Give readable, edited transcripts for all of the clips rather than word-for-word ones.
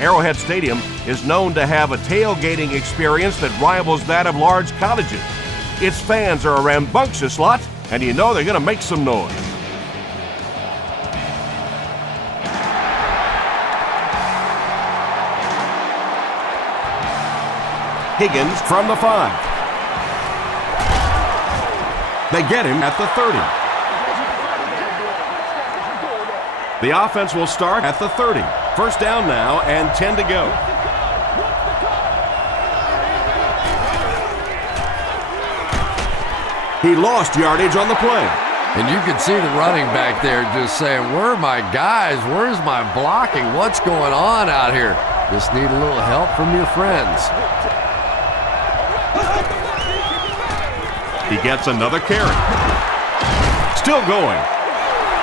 Arrowhead Stadium is known to have a tailgating experience that rivals that of large colleges. Its fans are a rambunctious lot, and you know they're going to make some noise. Higgins from the 5. They get him at the 30. The offense will start at the 30. First down now and 10 to go. He lost yardage on the play. And you can see the running back there just saying, where are my guys? Where's my blocking? What's going on out here? Just need a little help from your friends. He gets another carry. Still going.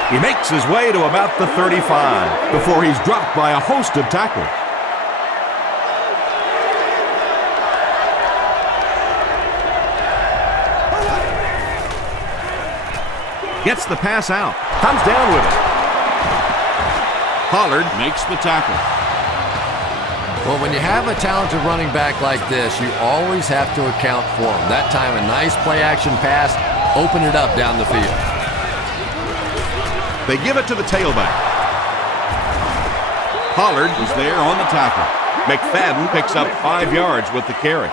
He makes his way to about the 35 before he's dropped by a host of tackles. Gets the pass out. Comes down with it. Pollard makes the tackle. Well, when you have a talented running back like this, you always have to account for him. That time, a nice play-action pass, open it up down the field. They give it to the tailback. Pollard was there on the tackle. McFadden picks up 5 yards with the carry.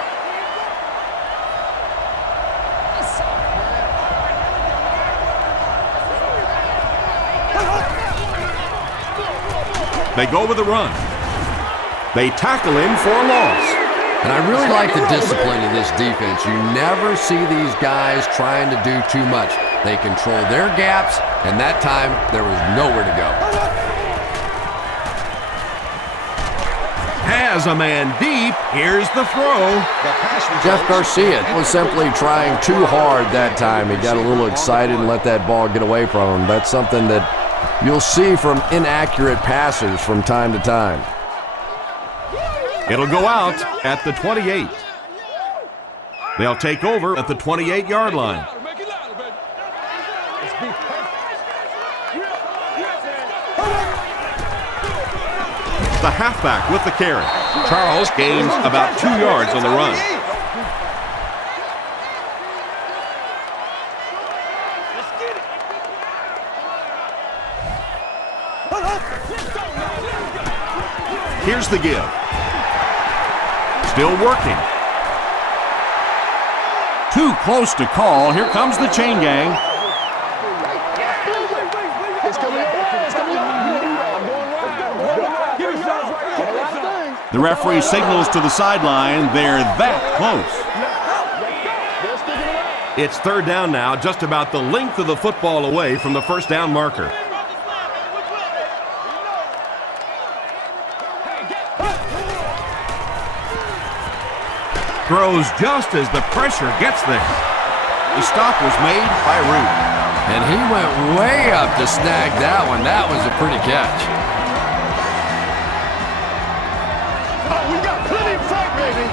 They go with a run. They tackle him for a loss. And I really like the discipline of this defense. You never see these guys trying to do too much. They control their gaps, and that time there was nowhere to go. Has a man deep. Here's the throw. Jeff Garcia was simply trying too hard that time. He got a little excited and let that ball get away from him. That's something that you'll see from inaccurate passers from time to time. It'll go out at the 28. They'll take over at the 28-yard line. The halfback with the carry. Charles gains about 2 yards on the run. Here's the give. Still working. Too close to call. Here comes the chain gang. The referee signals to the sideline. They're that close. It's third down now, just about the length of the football away from the first down marker. Throws just as the pressure gets there. The stop was made by Root. And he went way up to snag that one. That was a pretty catch. We got plenty of fight, baby.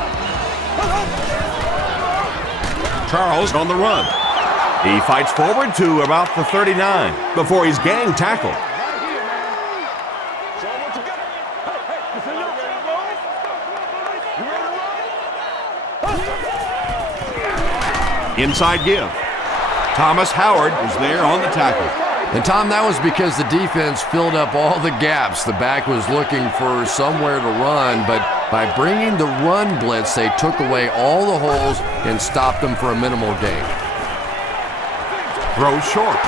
Charles on the run. He fights forward to about the 39 before he's gang tackled. Inside give. Thomas Howard is there on the tackle. And Tom, that was because the defense filled up all the gaps. The back was looking for somewhere to run, but by bringing the run blitz, they took away all the holes and stopped them for a minimal gain. Throws short.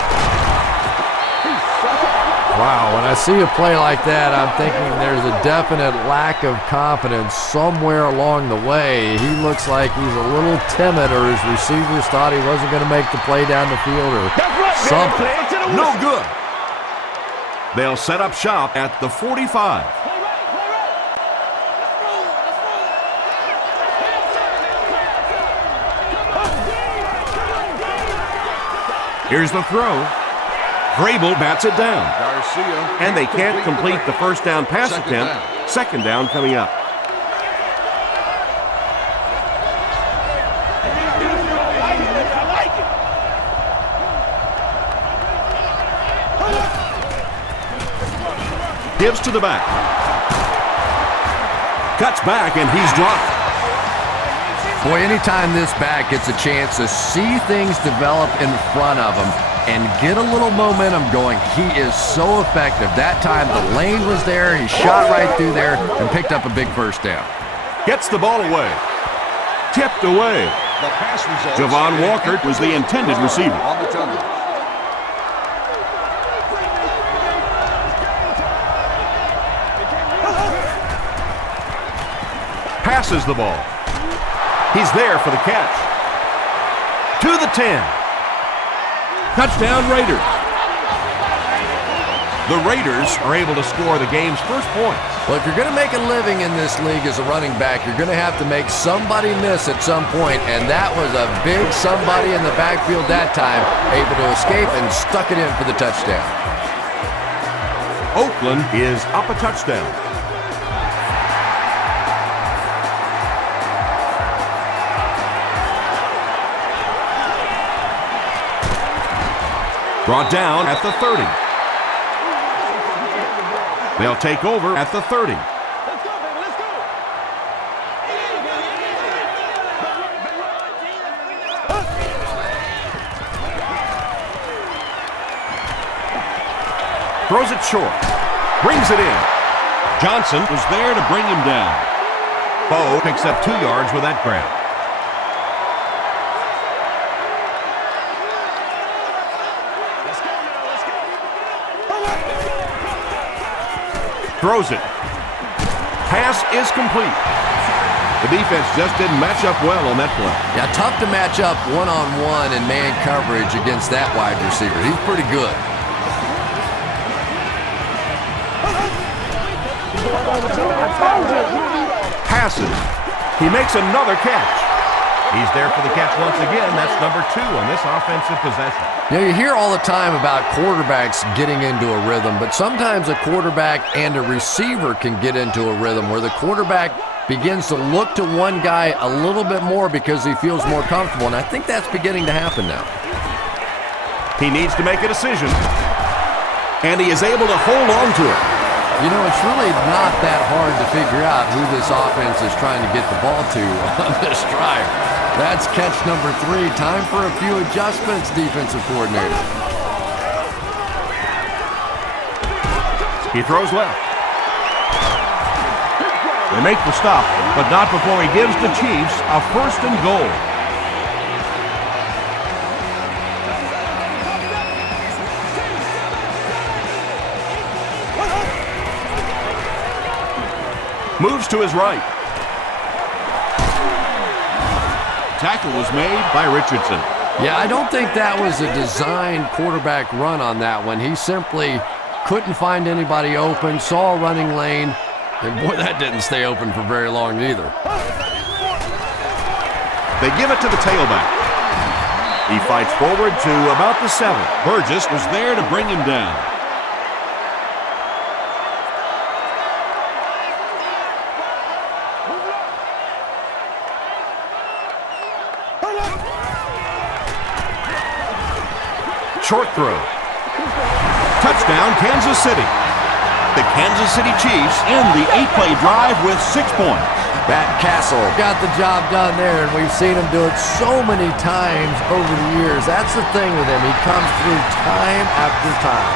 Wow, when I see a play like that, I'm thinking there's a definite lack of confidence somewhere along the way. He looks like he's a little timid, or his receivers thought he wasn't going to make the play down the field, or something. No good. They'll set up shop at the 45. Here's the throw. Vrabel bats it down. And they can't complete the first down pass attempt. Second down coming up. Gives to the back. Cuts back, and he's dropped. Boy, anytime this back gets a chance to see things develop in front of him and get a little momentum going, he is so effective. That time the lane was there, he shot right through there and picked up a big first down. Gets the ball away. Tipped away. Javon Walker was the intended receiver. Passes the ball. He's there for the catch. To the 10. Touchdown Raiders. The Raiders are able to score the game's first points. Well, if you're going to make a living in this league as a running back, you're going to have to make somebody miss at some point, and that was a big somebody in the backfield that time, able to escape and stuck it in for the touchdown. Oakland is up a touchdown. Brought down at the 30. They'll take over at the 30. Let's go, baby, let's go. Throws it short. Brings it in. Johnson was there to bring him down. Bo picks up 2 yards with that grab. Throws it. Pass is complete. The defense just didn't match up well on that play. Yeah, tough to match up one-on-one in man coverage against that wide receiver. He's pretty good. Passes. He makes another catch. He's there for the catch once again. That's number 2 on this offensive possession. You know, you hear all the time about quarterbacks getting into a rhythm, but sometimes a quarterback and a receiver can get into a rhythm where the quarterback begins to look to one guy a little bit more because he feels more comfortable, and I think that's beginning to happen now. He needs to make a decision, and he is able to hold on to it. You know, it's really not that hard to figure out who this offense is trying to get the ball to on this drive. That's catch number 3. Time for a few adjustments, defensive coordinator. He throws left. They make the stop, but not before he gives the Chiefs a 1st and goal. Moves to his right. Tackle was made by Richardson. Yeah, I don't think that was a designed quarterback run on that one. He simply couldn't find anybody open, saw a running lane, and boy, that didn't stay open for very long either. They give it to the tailback. He fights forward to about the 7. Burgess was there to bring him down. Short throw. Touchdown, Kansas City. The Kansas City Chiefs end the 8-play drive with 6 points. Matt Castle got the job done there, and we've seen him do it so many times over the years. That's the thing with him. He comes through time after time.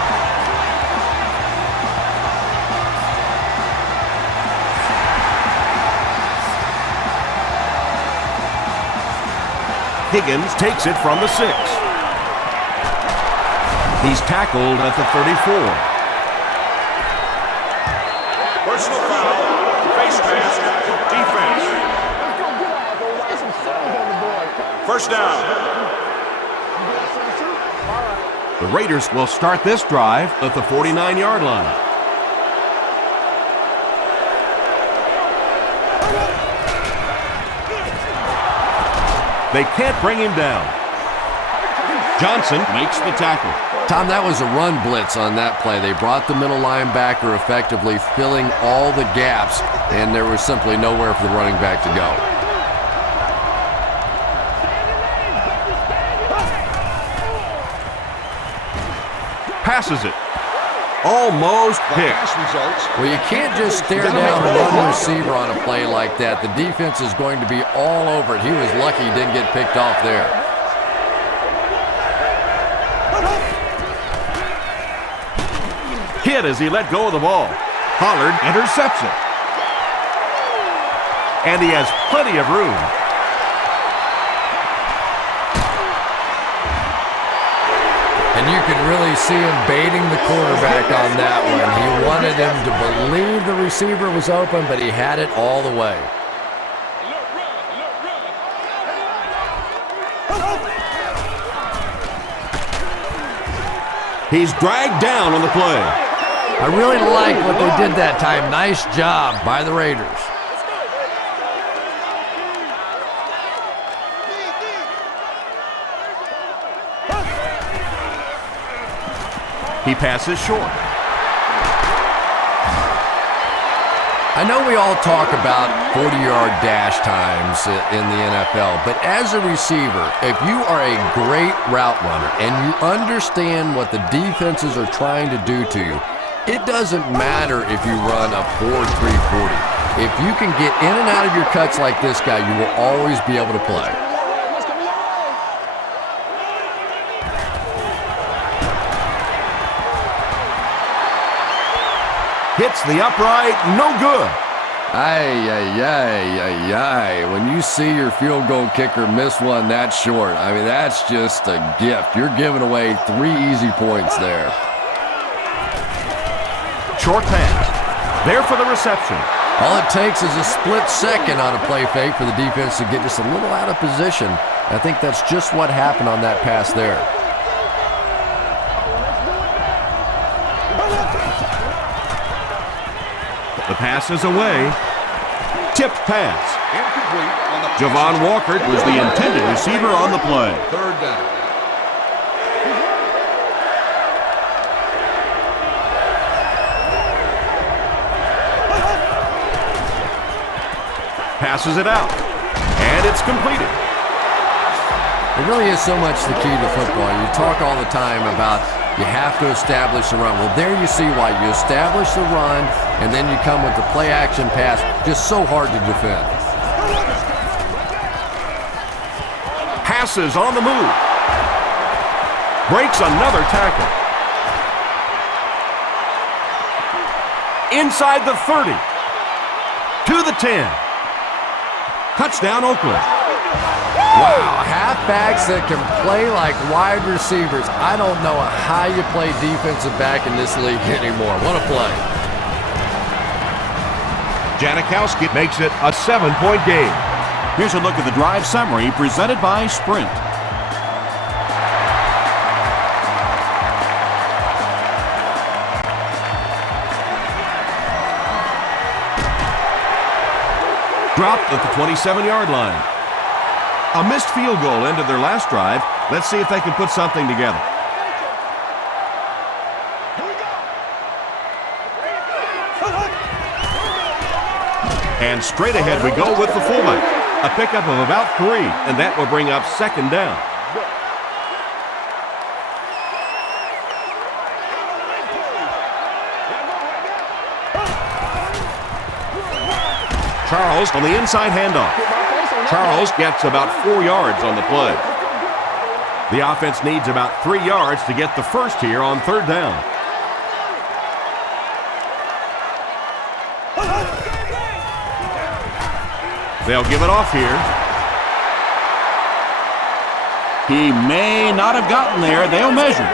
Higgins takes it from the 6. He's tackled at the 34. Personal foul, face mask, defense. 1st down. The Raiders will start this drive at the 49-yard line. They can't bring him down. Johnson makes the tackle. Tom, that was a run blitz on that play. They brought the middle linebacker effectively filling all the gaps, and there was simply nowhere for the running back to go. Passes it. Almost picked. Well, you can't just stare down one receiver on a play like that. The defense is going to be all over it. He was lucky he didn't get picked off there. Hit as he let go of the ball. Pollard intercepts it. And he has plenty of room. And you can really see him baiting the quarterback on that one. He wanted him to believe the receiver was open, but he had it all the way. He's dragged down on the play. I really like what they did that time. Nice job by the Raiders. He passes short. I know we all talk about 40-yard dash times in the NFL, but as a receiver, if you are a great route runner and you understand what the defenses are trying to do to you, it doesn't matter if you run a 4.340. If you can get in and out of your cuts like this guy, you will always be able to play. Hits the upright, no good. When you see your field goal kicker miss one that short, I mean, that's just a gift. You're giving away 3 easy points there. Short pass. There for the reception. All it takes is a split second on a play fake for the defense to get just a little out of position. I think that's just what happened on that pass there. The pass is away. Tipped pass. Javon Walker was the intended receiver on the play. Third down. Passes it out. And it's completed. It really is so much the key to football. You talk all the time about you have to establish the run. Well, there you see why. You establish the run, and then you come with the play-action pass. Just so hard to defend. Passes on the move. Breaks another tackle. Inside the 30. To the 10. Touchdown, Oakland. Wow, halfbacks that can play like wide receivers. I don't know how you play defensive back in this league anymore. What a play. Janikowski makes it a 7-point game. Here's a look at the drive summary presented by Sprint. Dropped at the 27-yard line. A missed field goal ended their last drive. Let's see if they can put something together. And straight ahead we go with the fullback. A pickup of about 3, and that will bring up second down. Charles on the inside handoff. Charles gets about 4 yards on the play. The offense needs about 3 yards to get the first here on third down. They'll give it off here. He may not have gotten there. They'll measure.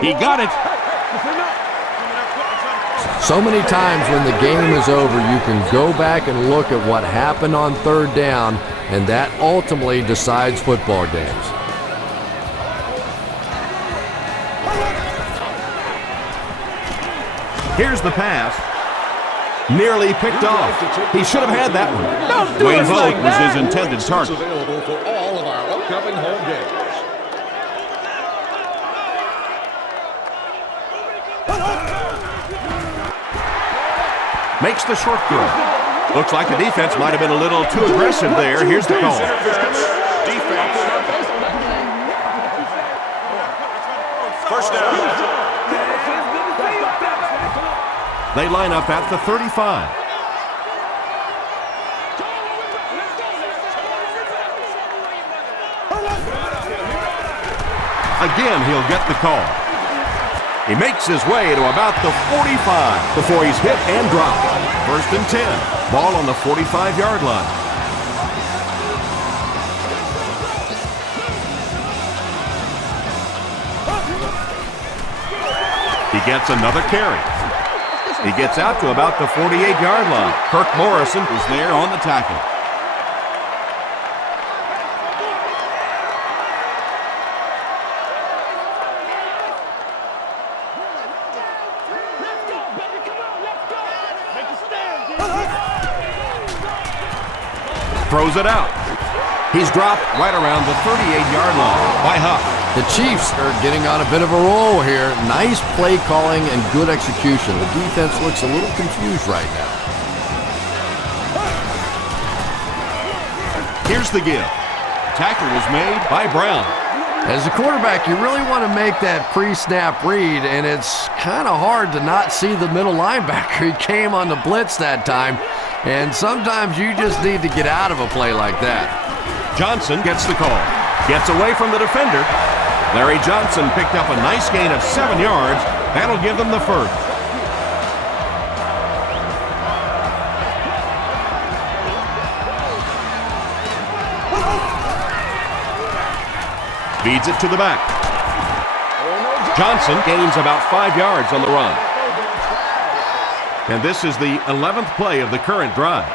He got it. So many times when the game is over, you can go back and look at what happened on third down, and that ultimately decides football games. Here's the pass. Nearly picked off. He should have had that one. Wayne Vogt was his intended target. Available for all of our upcoming home games. Makes the short good. Looks like the defense might have been a little too aggressive there. Here's the call. Defense. They line up at the 35. Again, he'll get the call. He makes his way to about the 45 before he's hit and dropped. 1st and 10. Ball on the 45-yard line. He gets another carry. He gets out to about the 48-yard line. Kirk Morrison is there on the tackle. Throws it out. He's dropped right around the 38-yard line by Huff. The Chiefs are getting on a bit of a roll here. Nice play calling and good execution. The defense looks a little confused right now. Here's the give. Tackle was made by Brown. As a quarterback, you really want to make that pre-snap read, and it's kind of hard to not see the middle linebacker. He came on the blitz that time, and sometimes you just need to get out of a play like that. Johnson gets the call. Gets away from the defender. Larry Johnson picked up a nice gain of 7 yards. That'll give them the first. Feeds it to the back. Johnson gains about 5 yards on the run. And this is the 11th play of the current drive.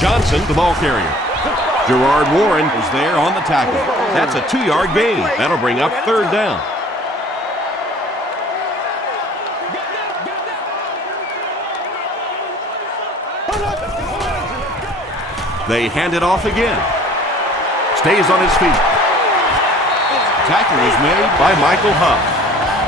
Johnson, the ball carrier. Gerard Warren is there on the tackle. That's a 2-yard gain. That'll bring up 3rd down. They hand it off again. Stays on his feet. Tackle is made by Michael Huff.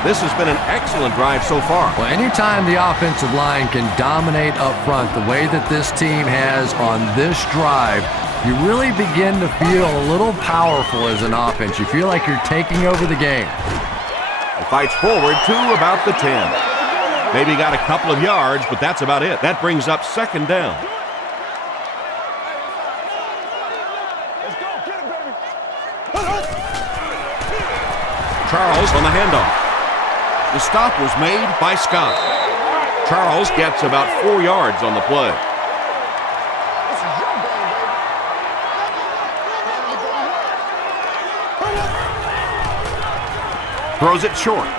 This has been an excellent drive so far. Well, anytime the offensive line can dominate up front the way that this team has on this drive, you really begin to feel a little powerful as an offense. You feel like you're taking over the game. He fights forward to about the 10. Maybe got a couple of yards, but that's about it. That brings up 2nd down. Charles on the handoff. The stop was made by Scott. Charles gets about 4 yards on the play. Throws it short.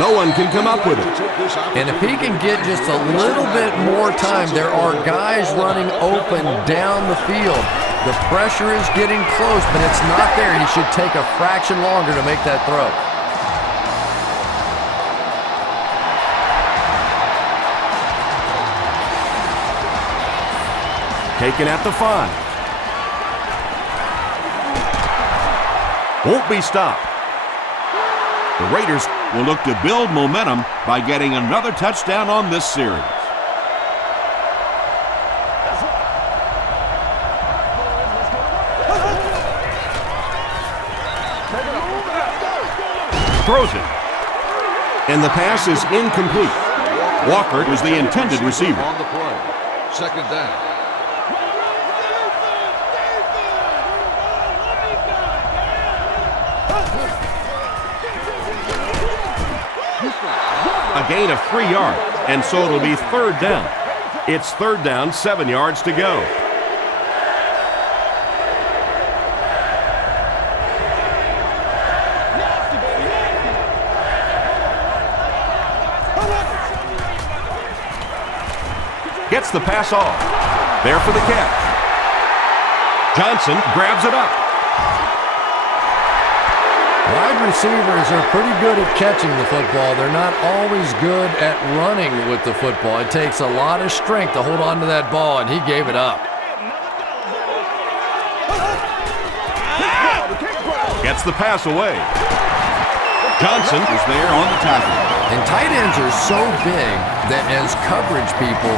No one can come up with it. And if he can get just a little bit more time, there are guys running open down the field. The pressure is getting close, but it's not there. He should take a fraction longer to make that throw. Taken at the 5. Won't be stopped. The Raiders will look to build momentum by getting another touchdown on this series. Throws it. And the pass is incomplete. Walker was the intended receiver. On the play. 2nd down. A gain of 3 yards, and so it'll be 3rd down. It's 3rd down, 7 yards to go. Gets the pass off. There for the catch. Johnson grabs it up. Wide receivers are pretty good at catching the football. They're not always good at running with the football. It takes a lot of strength to hold on to that ball, and he gave it up. Gets the pass away. Johnson is there on the tackle. And tight ends are so big that as coverage people,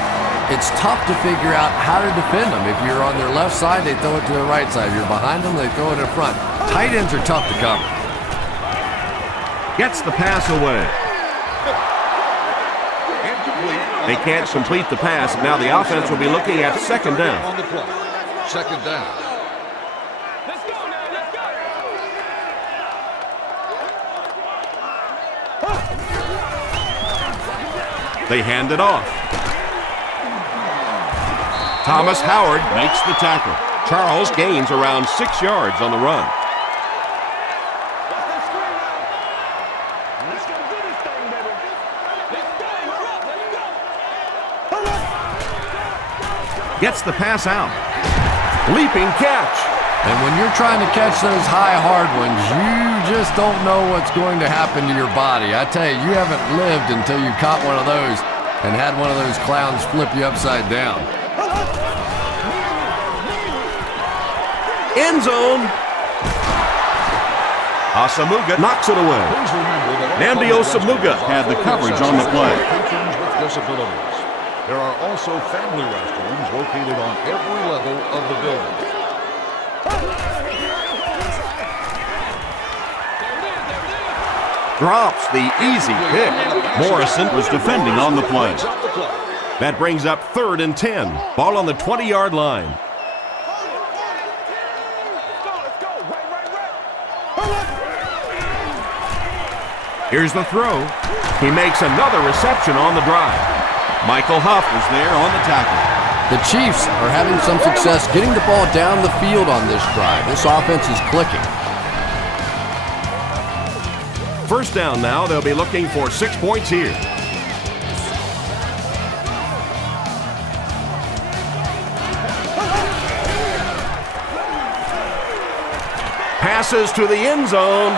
it's tough to figure out how to defend them. If you're on their left side, they throw it to their right side. If you're behind them, they throw it in front. tight ends are tough to cover. Gets the pass away. They can't complete the pass. Now the offense will be looking at second down. On the play. Second down. They hand it off. Thomas Howard makes the tackle. Charles gains around 6 yards on the run. Gets the pass out. Leaping catch. And when you're trying to catch those high, hard ones, you just don't know what's going to happen to your body. I tell you, you haven't lived until you caught one of those and had one of those clowns flip you upside down. End zone. Asamuga knocks it away. Namdi Osamuga Had the coverage on the play. Patrons with disabilities. There are also family restrooms located on every level of the building. Drops the easy pick. Morrison was defending on the play. That brings up 3rd and 10. Ball on the 20-yard line. Here's the throw. He makes another reception on the drive. Michael Huff was there on the tackle. The Chiefs are having some success getting the ball down the field on this drive. This offense is clicking. First down now. They'll be looking for 6 points here. Passes to the end zone.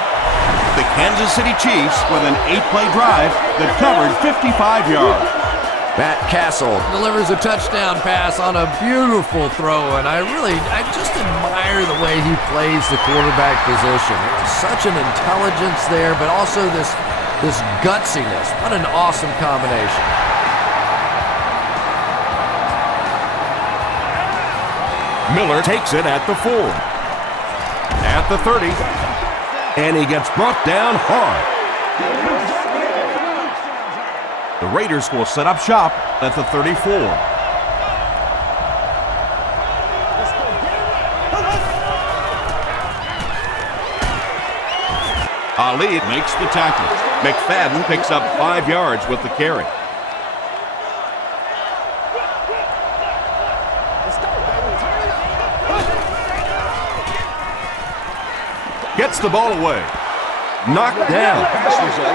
The Kansas City Chiefs with an 8-play drive that covered 55 yards. Matt Castle delivers a touchdown pass on a beautiful throw, and I just admire the way he plays the quarterback position. There's such an intelligence there, but also this gutsiness. What an awesome combination. Miller takes it at the 4. At the 30. And he gets brought down hard. The Raiders will set up shop at the 34. Ali makes the tackle. McFadden picks up 5 yards with the carry. Gets the ball away. Knocked down.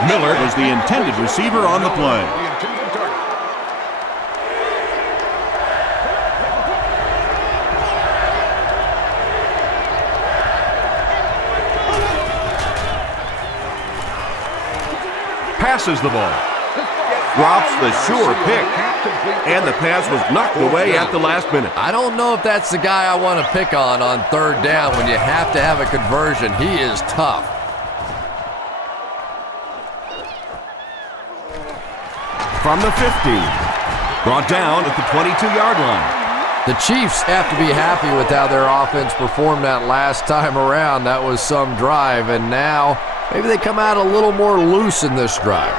Miller was the intended receiver on the play. Passes the ball. Drops the sure pick. And the pass was knocked away at the last minute. I don't know if that's the guy I want to pick on 3rd down when you have to have a conversion. He is tough. From the 15. Brought down at the 22-yard line. The Chiefs have to be happy with how their offense performed that last time around. That was some drive, and now maybe they come out a little more loose in this drive.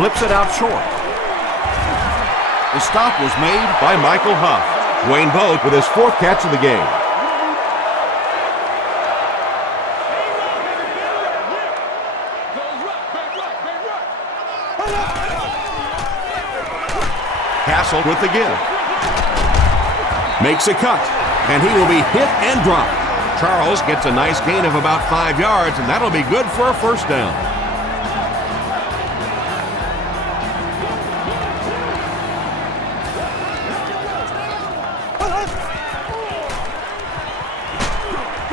Flips it out short. The stop was made by Michael Huff. Wayne Boat with his 4th catch of the game. Castle with the give. Makes a cut, and he will be hit and dropped. Charles gets a nice gain of about 5 yards, and that'll be good for a first down.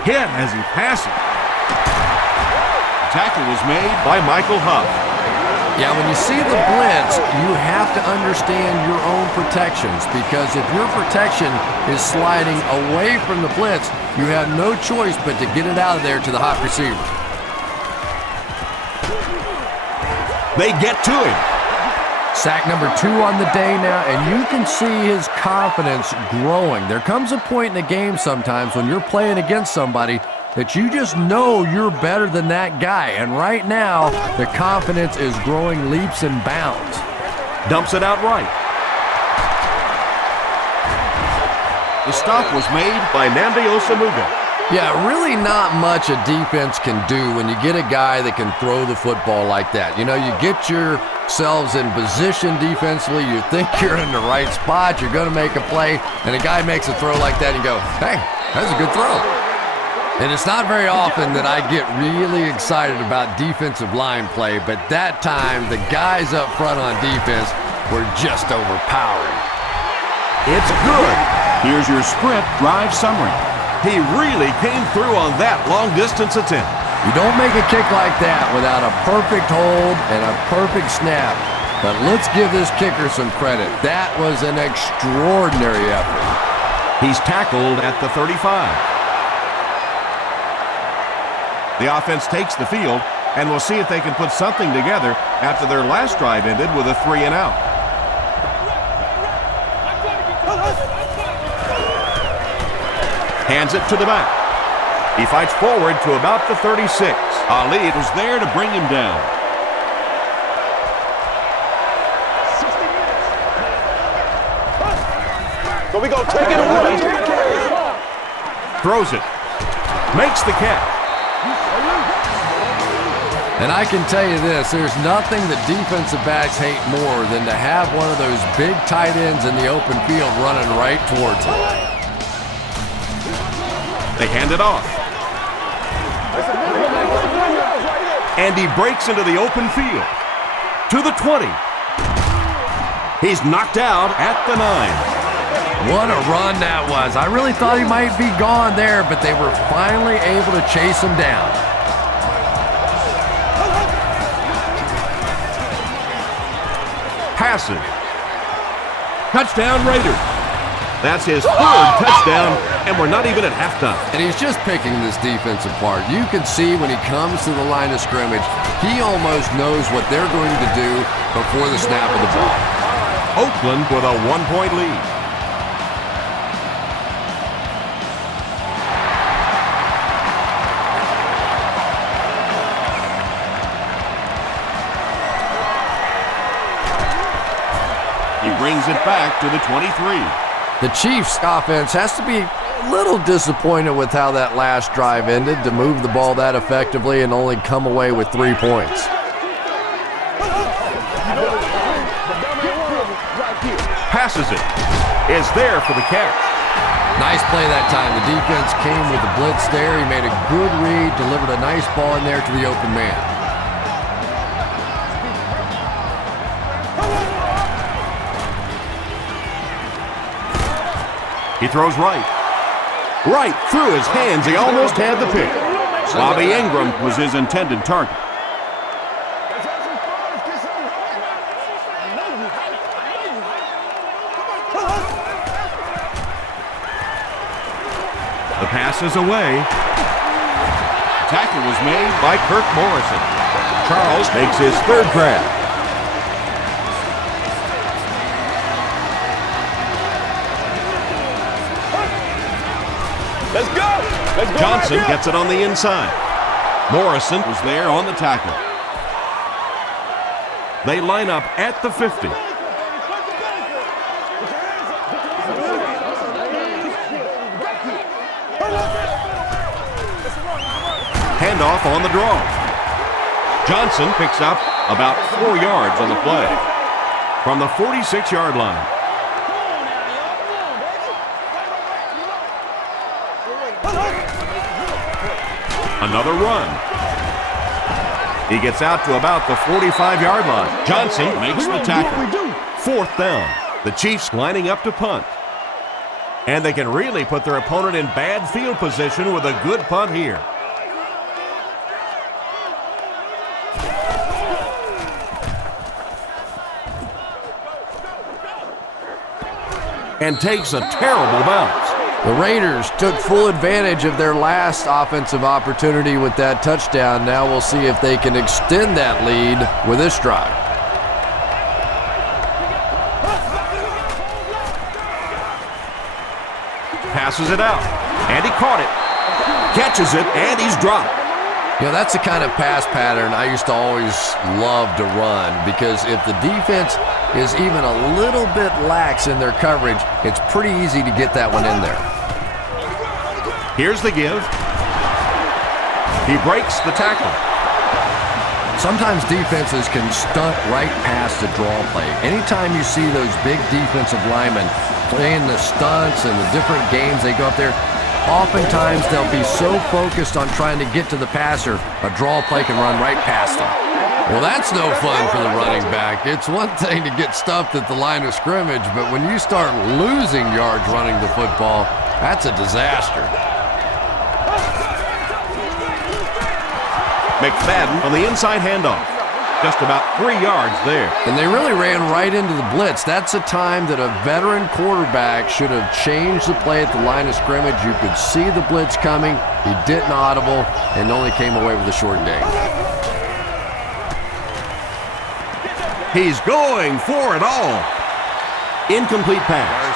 Hit as he passes. The tackle was made by Michael Huff. Yeah, when you see the blitz, you have to understand your own protections, because if your protection is sliding away from the blitz, you have no choice but to get it out of there to the hot receiver. They get to him. Sack number 2 on the day now, and you can see his confidence growing. There comes a point in the game sometimes when you're playing against somebody that you just know you're better than that guy. And right now, the confidence is growing leaps and bounds. Dumps it out right. The stop was made by Nnamdi Osamuga. Yeah, really not much a defense can do when you get a guy that can throw the football like that. You know, you get yourselves in position defensively, you think you're in the right spot, you're going to make a play, and a guy makes a throw like that and you go, hey, that's a good throw. And it's not very often that I get really excited about defensive line play, but that time the guys up front on defense were just overpowering. It's good. Here's your sprint drive summary. He really came through on that long-distance attempt. You don't make a kick like that without a perfect hold and a perfect snap. But let's give this kicker some credit. That was an extraordinary effort. He's tackled at the 35. The offense takes the field, and we'll see if they can put something together after their last drive ended with a 3-and-out. Hands it to the back. He fights forward to about the 36. Ali was there to bring him down. So we go take it away. Throws it. Makes the catch. And I can tell you this, there's nothing that defensive backs hate more than to have one of those big tight ends in the open field running right towards him. They hand it off. And he breaks into the open field. To the 20. He's knocked out at the 9. What a run that was. I really thought he might be gone there, but they were finally able to chase him down. Passes. Touchdown Raiders. That's his 3rd touchdown, and we're not even at halftime. And he's just picking this defense apart. You can see when he comes to the line of scrimmage, he almost knows what they're going to do before the snap of the ball. Oakland with a 1-point lead. He brings it back to the 23. The Chiefs' offense has to be a little disappointed with how that last drive ended to move the ball that effectively and only come away with 3 points. Passes it. Is there for the catch. Nice play that time. The defense came with the blitz there. He made a good read, delivered a nice ball in there to the open man. He throws right. Right through his hands. He almost had the pick. Bobby Ingram was his intended target. The pass is away. Tackle was made by Kirk Morrison. Charles makes his 3rd grab. Let's go. Johnson gets it on the inside. Morrison was there on the tackle. They line up at the 50. Handoff on the draw. Johnson picks up about 4 yards on the play from the 46-yard line. Another run. He gets out to about the 45-yard line. Johnson makes the tackle. 4th down. The Chiefs lining up to punt. And they can really put their opponent in bad field position with a good punt here. And takes a terrible bounce. The Raiders took full advantage of their last offensive opportunity with that touchdown. Now we'll see if they can extend that lead with this drive. Passes it out, and he caught it. Catches it, and he's dropped. You know, that's the kind of pass pattern I used to always love to run, because if the defense is even a little bit lax in their coverage, it's pretty easy to get that one in there. Here's the give. He breaks the tackle. Sometimes defenses can stunt right past the draw play. Anytime you see those big defensive linemen playing the stunts and the different games they go up there, oftentimes they'll be so focused on trying to get to the passer, a draw play can run right past them. Well, that's no fun for the running back. It's one thing to get stuffed at the line of scrimmage, but when you start losing yards running the football, that's a disaster. McFadden on the inside handoff. Just about 3 yards there. And they really ran right into the blitz. That's a time that a veteran quarterback should have changed the play at the line of scrimmage. You could see the blitz coming. He didn't audible and only came away with a short gain. He's going for it all. Incomplete pass.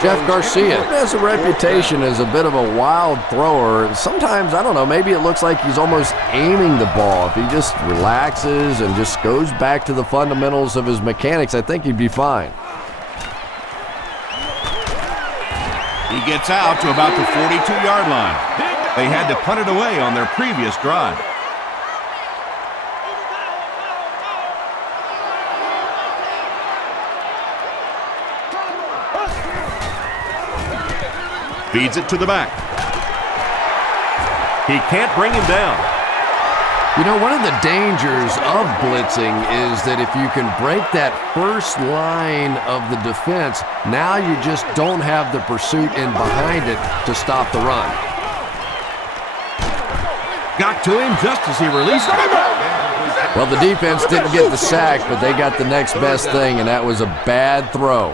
Jeff Garcia has a reputation as a bit of a wild thrower. Sometimes, I don't know, maybe it looks like he's almost aiming the ball. If he just relaxes and just goes back to the fundamentals of his mechanics, I think he'd be fine. He gets out to about the 42-yard line. They had to punt it away on their previous drive. Feeds it to the back. He can't bring him down. You know, one of the dangers of blitzing is that if you can break that first line of the defense, now you just don't have the pursuit in behind it to stop the run. Got to him just as he released it. Well, the defense didn't get the sack, but they got the next best thing, and that was a bad throw.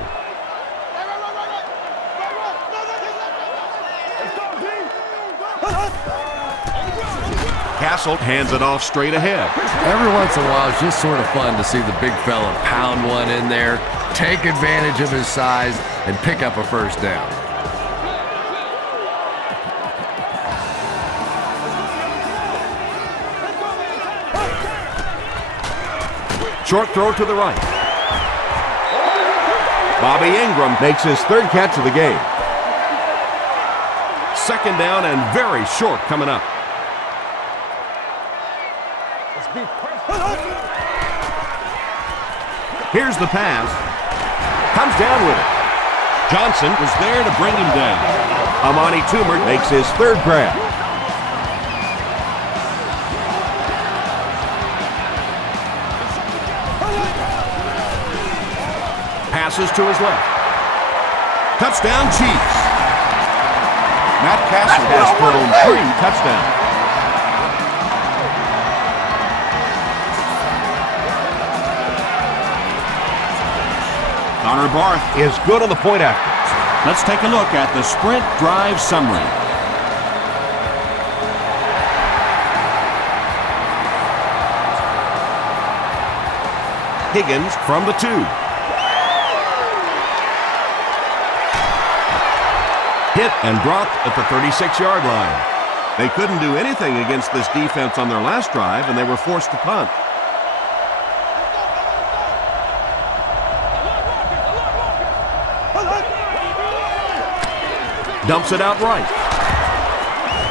Castle hands it off straight ahead. Every once in a while, it's just sort of fun to see the big fella pound one in there, take advantage of his size, and pick up a first down. Short throw to the right. Bobby Ingram makes his third catch of the game. Second down and very short coming up. Here's the pass. Comes down with it. Johnson was there to bring him down. Amani Toomer makes his third grab. Passes to his left. Touchdown Chiefs. Matt Castle has thrown 3 touchdowns. Connor Barth is good on the point after. Let's take a look at the sprint drive summary. Higgins from the 2. Hit and dropped at the 36-yard line. They couldn't do anything against this defense on their last drive, and they were forced to punt. Dumps it out right.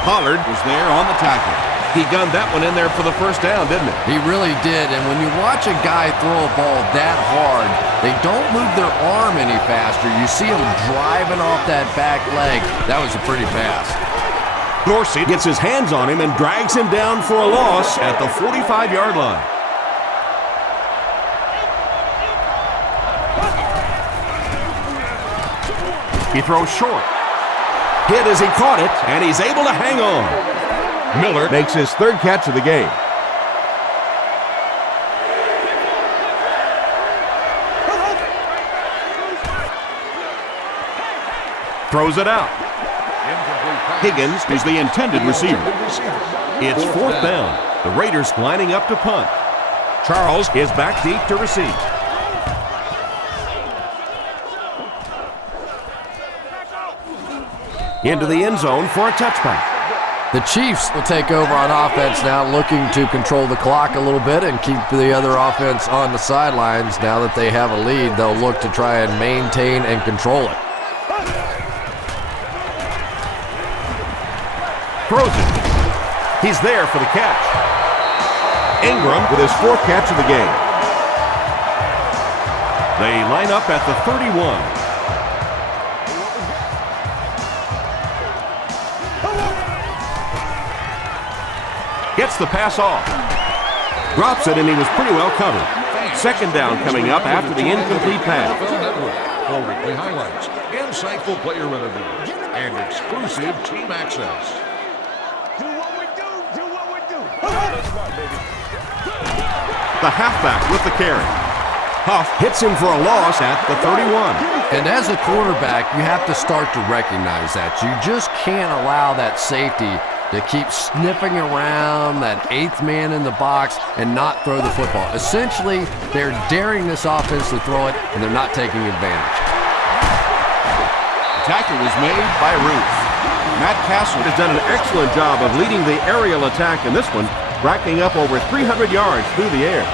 Pollard was there on the tackle. He gunned that one in there for the first down, didn't he? He really did, and when you watch a guy throw a ball that hard, they don't move their arm any faster. You see him driving off that back leg. That was a pretty pass. Dorsey gets his hands on him and drags him down for a loss at the 45-yard line. He throws short. Hit as he caught it, and he's able to hang on. Miller makes his third catch of the game. Throws it out. Higgins is the intended receiver. It's 4th down. The Raiders lining up to punt. Charles is back deep to receive. into the end zone for a touchback. The Chiefs will take over on offense now, looking to control the clock a little bit and keep the other offense on the sidelines. Now that they have a lead, they'll look to try and maintain and control it. Throws it. He's there for the catch. Ingram with his 4th catch of the game. They line up at the 31. Gets the pass off. Drops it, and he was pretty well covered. 2nd down coming up after the incomplete pass. Forward highlights, insightful player interviews, and exclusive team access. Do what we do. The halfback with the carry. Huff hits him for a loss at the 31. And as a quarterback, you have to start to recognize that. You just can't allow that safety to keep sniffing around that 8th man in the box and not throw the football. Essentially, they're daring this offense to throw it, and they're not taking advantage. The tackle was made by Ruth. Matt Castle has done an excellent job of leading the aerial attack in this one, racking up over 300 yards through the air.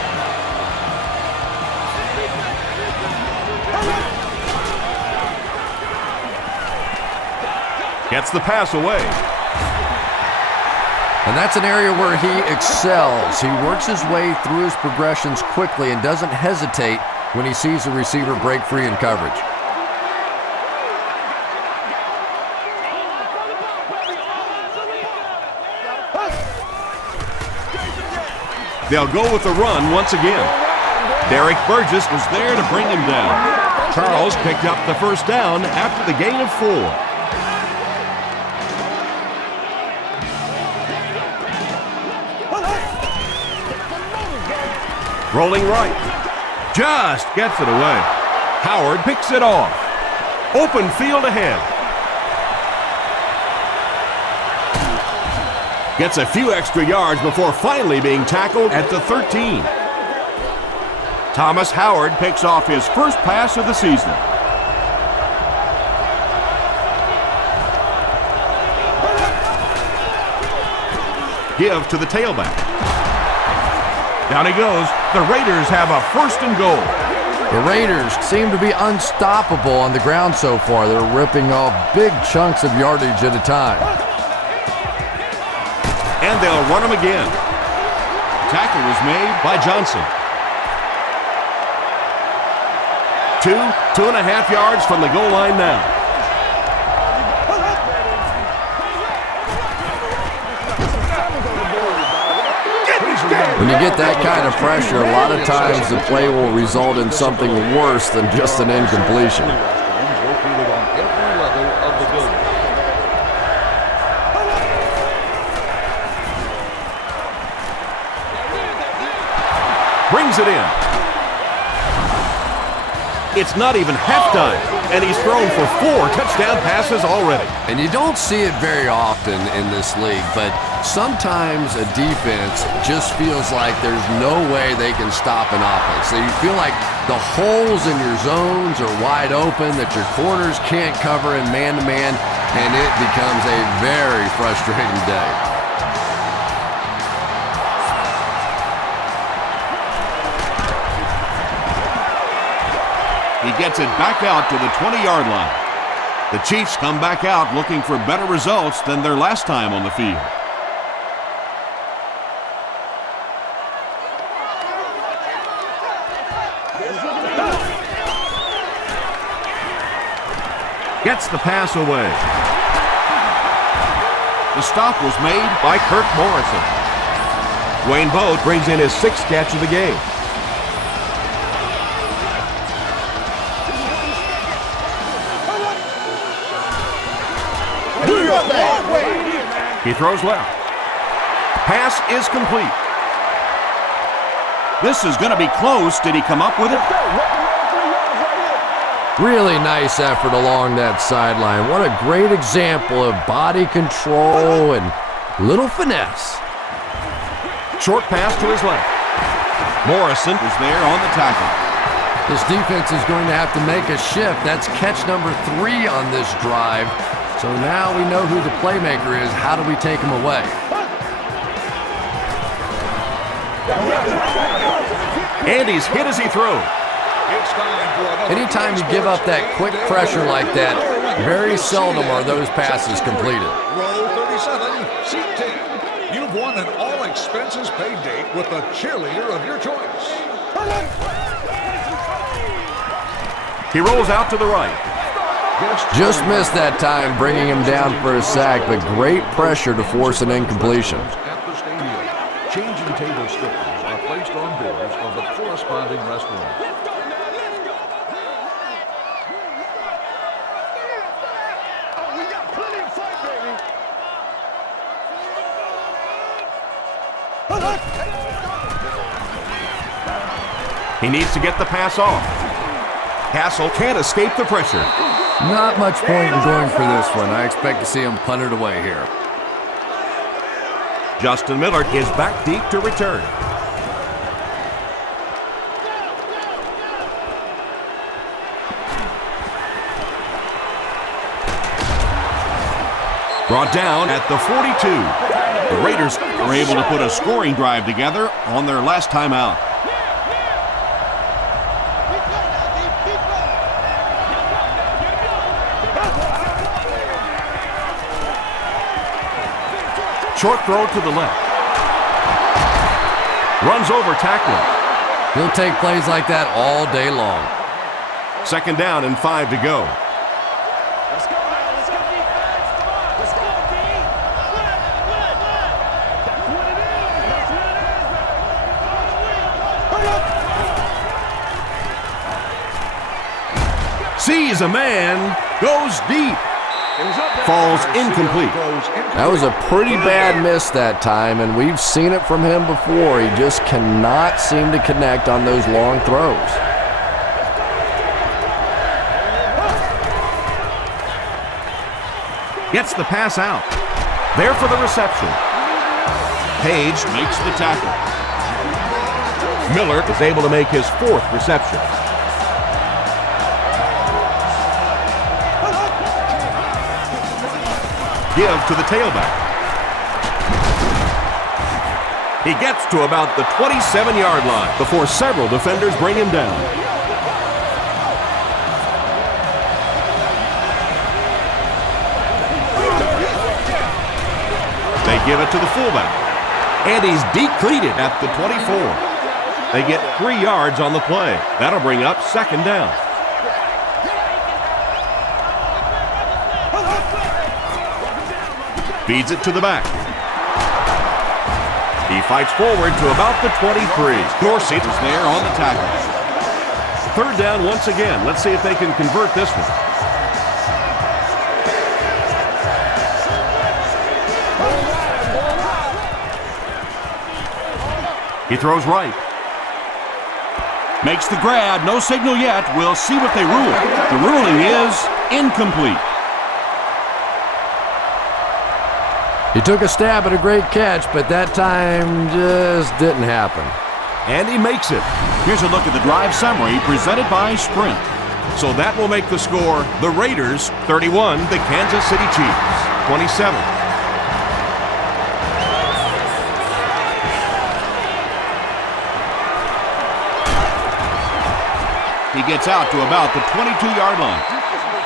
Gets the pass away. And that's an area where he excels. He works his way through his progressions quickly and doesn't hesitate when he sees the receiver break free in coverage. They'll go with the run once again. Derek Burgess was there to bring him down. Charles picked up the 1st down after the gain of 4. Rolling right. Just gets it away. Howard picks it off. Open field ahead. Gets a few extra yards before finally being tackled at the 13. Thomas Howard picks off his 1st pass of the season. Give to the tailback. Down he goes. The Raiders have a 1st and goal. The Raiders seem to be unstoppable on the ground so far. They're ripping off big chunks of yardage at a time. And they'll run him again. Tackle was made by Johnson. 2.5 yards from the goal line now. When you get that kind of pressure, a lot of times the play will result in something worse than just an incompletion. Located on every level of the building. Brings it in. It's not even halftime, and he's thrown for 4 touchdown passes already. And you don't see it very often in this league, but sometimes a defense just feels like there's no way they can stop an offense. So you feel like the holes in your zones are wide open, that your corners can't cover in man-to-man, and it becomes a very frustrating day. He gets it back out to the 20-yard line. The Chiefs come back out looking for better results than their last time on the field. Gets the pass away. The stop was made by Kirk Morrison. Wayne Boat brings in his 6th catch of the game. He throws left. Pass is complete. This is going to be close. Did he come up with it? Really nice effort along that sideline. What a great example of body control and little finesse. Short pass to his left. Morrison is there on the tackle. This defense is going to have to make a shift. That's catch number 3 on this drive. So now we know who the playmaker is. How do we take him away? And he's hit as he throws. Anytime you give up that quick pressure like that, very seldom are those passes completed. Row 37, seat 10. You've won an all-expenses-paid date with the cheerleader of your choice. He rolls out to the right. Just missed that time, bringing him down for a sack, but great pressure to force an incompletion. At the stadium, changing table stickers are placed on doors of the corresponding restaurant. He needs to get the pass off. Castle can't escape the pressure. Not much point in going for this one. I expect to see him punt it away here. Justin Miller is back deep to return. Brought down at the 42. The Raiders were able to put a scoring drive together on their last time out. Short throw to the left. Runs over tackling. He'll take plays like that all day long. Second down and 5 to go. Let's go now. Let's go defense. Come on. Let's go, D. That's what it is. That's what it is. Sees a man. Goes deep. Falls incomplete. That was a pretty bad miss that time, and we've seen it from him before. He just cannot seem to connect on those long throws. Gets the pass out. There for the reception. Page makes the tackle. Miller is able to make his 4th reception. Give to the tailback. He gets to about the 27-yard line before several defenders bring him down. They give it to the fullback. And he's depleted at the 24. They get 3 yards on the play. That'll bring up second down. Feeds it to the back. He fights forward to about the 23. Dorsey is there on the tackle. Third down once again. Let's see if they can convert this one. He throws right. Makes the grab. No signal yet. We'll see what they rule. The ruling is incomplete. He took a stab at a great catch, but that time just didn't happen. And he makes it. Here's a look at the drive summary presented by Sprint. So that will make the score the Raiders 31, the Kansas City Chiefs 27. He gets out to about the 22-yard line.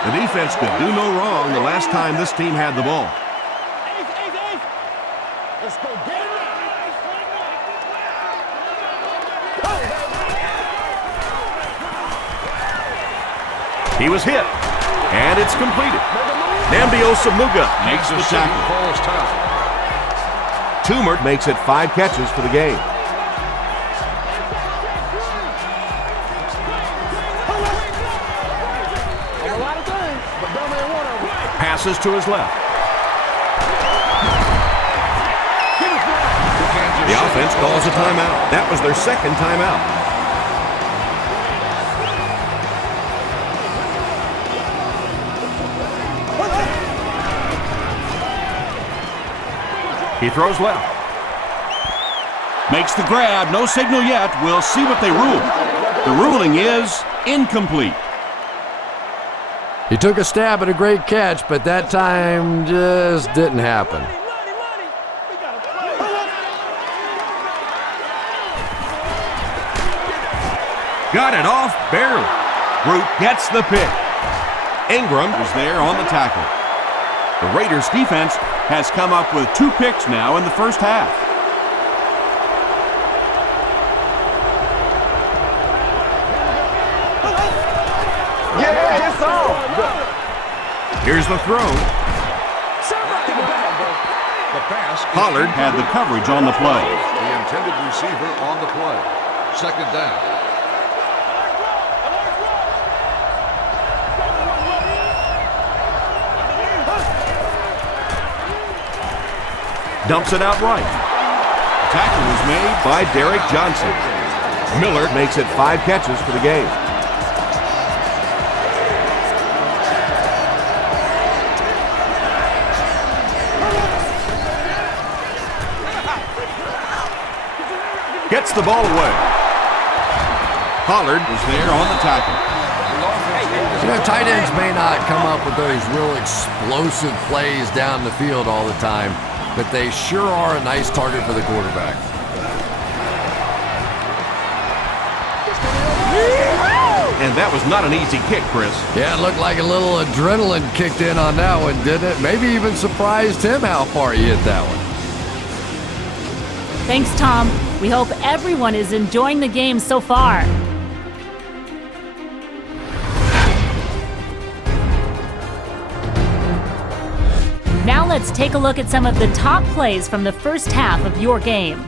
The defense could do no wrong the last time this team had the ball. Let's go get it. He was hit, and it's completed. Nambio Samuga makes the tackle. Toomer makes it 5 catches for the game. Passes to his left. The offense calls a timeout. That was their second timeout. He throws left. Makes the grab. No signal yet. We'll see what they rule. The ruling is incomplete. He took a stab at a great catch, but that time just didn't happen. Got it off barely. Root gets the pick. Ingram is there on the tackle. The Raiders defense has come up with 2 picks now in the first half. Here's the throw. The pass. Pollard had the coverage on the play. The intended receiver on the play. Second down. Dumps it out right. Tackle was made by Derek Johnson. Miller makes it 5 catches for the game. Gets the ball away. Pollard was there on the tackle. You know, tight ends may not come up with those real explosive plays down the field all the time, but they sure are a nice target for the quarterback. And that was not an easy kick, Chris. Yeah, it looked like a little adrenaline kicked in on that one, didn't it? Maybe even surprised him how far he hit that one. Thanks, Tom. We hope everyone is enjoying the game so far. Now let's take a look at some of the top plays from the first half of your game.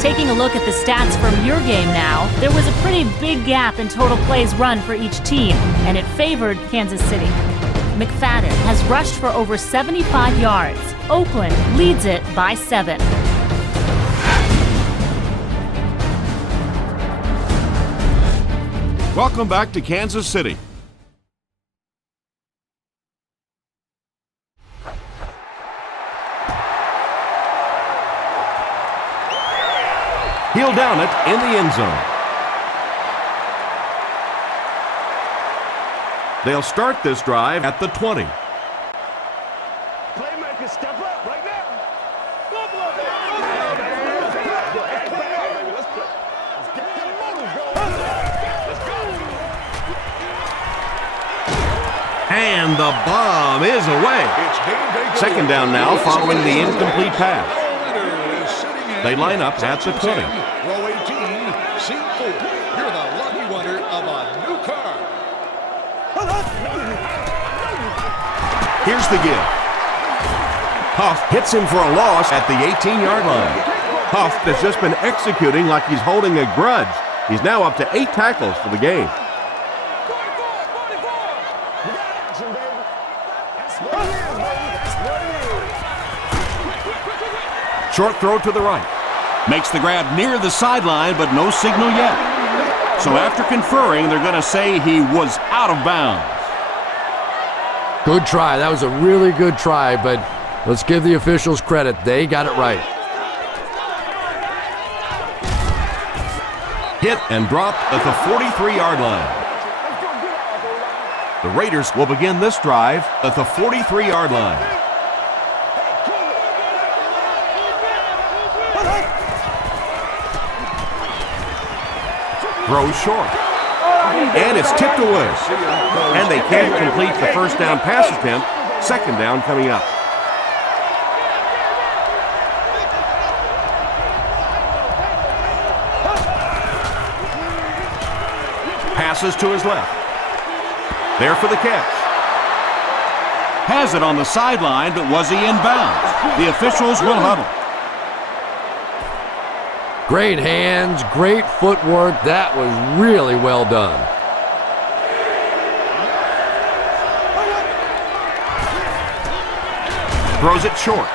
Taking a look at the stats from your game now, there was a pretty big gap in total plays run for each team, and it favored Kansas City. McFadden has rushed for over 75 yards. Oakland leads it by 7. Welcome back to Kansas City. He'll down it in the end zone. They'll start this drive at the 20. Playmakers, step up right now. And the bomb is away. It's game day. Second down now following the incomplete pass. They line up at the 20. Row 18, seat 4. You're the lucky winner of a new car. Here's the give. Huff hits him for a loss at the 18-yard line. Huff has just been executing like he's holding a grudge. He's now up to 8 tackles for the game. Short throw to the right. Makes the grab near the sideline, but no signal yet. So after conferring, they're going to say he was out of bounds. Good try. That was a really good try, but let's give the officials credit. They got it right. Hit and dropped at the 43-yard line. The Raiders will begin this drive at the 43-yard line. Throws short. And it's tipped away. And they can't complete the first down pass attempt. Second down coming up. Pass Passes to his left. There for the catch. Has it on the sideline, but was he in bounds? The officials will huddle. Great hands, great footwork. That was really well done. Throws it short.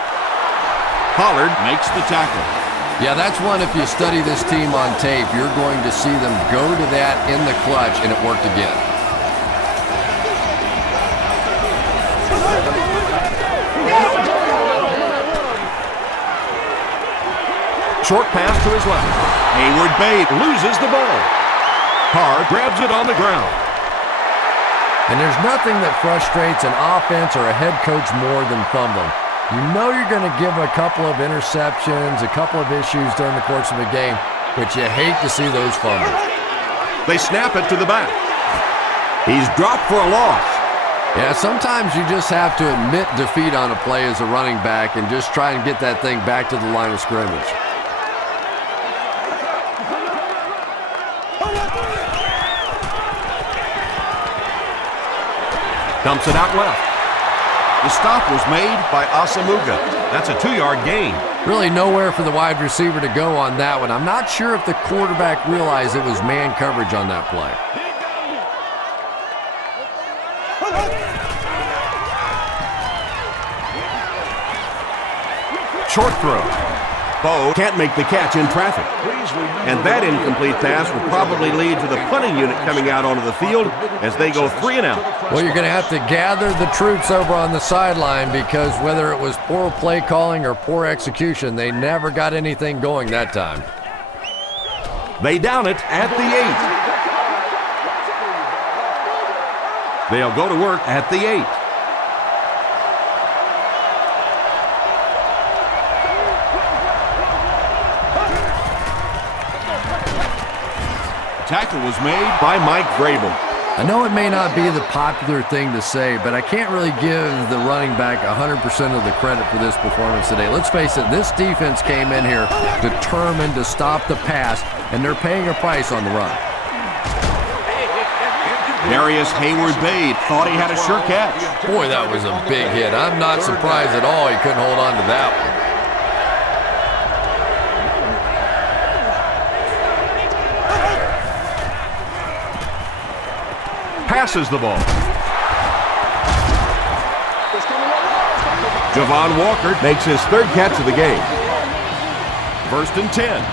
Pollard Makes the tackle. Yeah, that's one, if you study this team on tape, you're going to see them go to that in the clutch, and it worked again. Short pass to his left. Hayward Bate Loses the ball. Carr grabs it on the ground. And there's nothing that frustrates an offense or a head coach more than fumbling. You know you're going to give a couple of interceptions, a couple of issues during the course of a game, but you hate to see those fumbles. They snap it to the back. He's dropped for a loss. Yeah, sometimes you just have to admit defeat on a play as a running back and just try and get that thing back to the line of scrimmage. Dumps it out left. The stop was made by Asamuga. That's a 2-yard gain. Really nowhere for the wide receiver to go on that one. I'm not sure if the quarterback realized it was man coverage on that play. Short throw. Bo can't make the catch in traffic. And that incomplete pass will probably lead to the punting unit coming out onto the field as they go 3 and out. Well, you're going to have to gather the troops over on the sideline because whether it was poor play calling or poor execution, they never got anything going that time. They down it at the 8. They'll go to work at the 8. Tackle was made By Mike Vrabel. I know it may not be the popular thing to say, but I can't really give the running back 100% of the credit for this performance today. Let's face it, this defense came in here determined to stop the pass, and they're paying a price on the run. Darius Hayward Bate thought he had a sure catch. Boy, that was a big hit. I'm not surprised at all he couldn't hold on to that one. Passes the ball. Javon Walker makes his 3rd catch of the game. 1st and 10.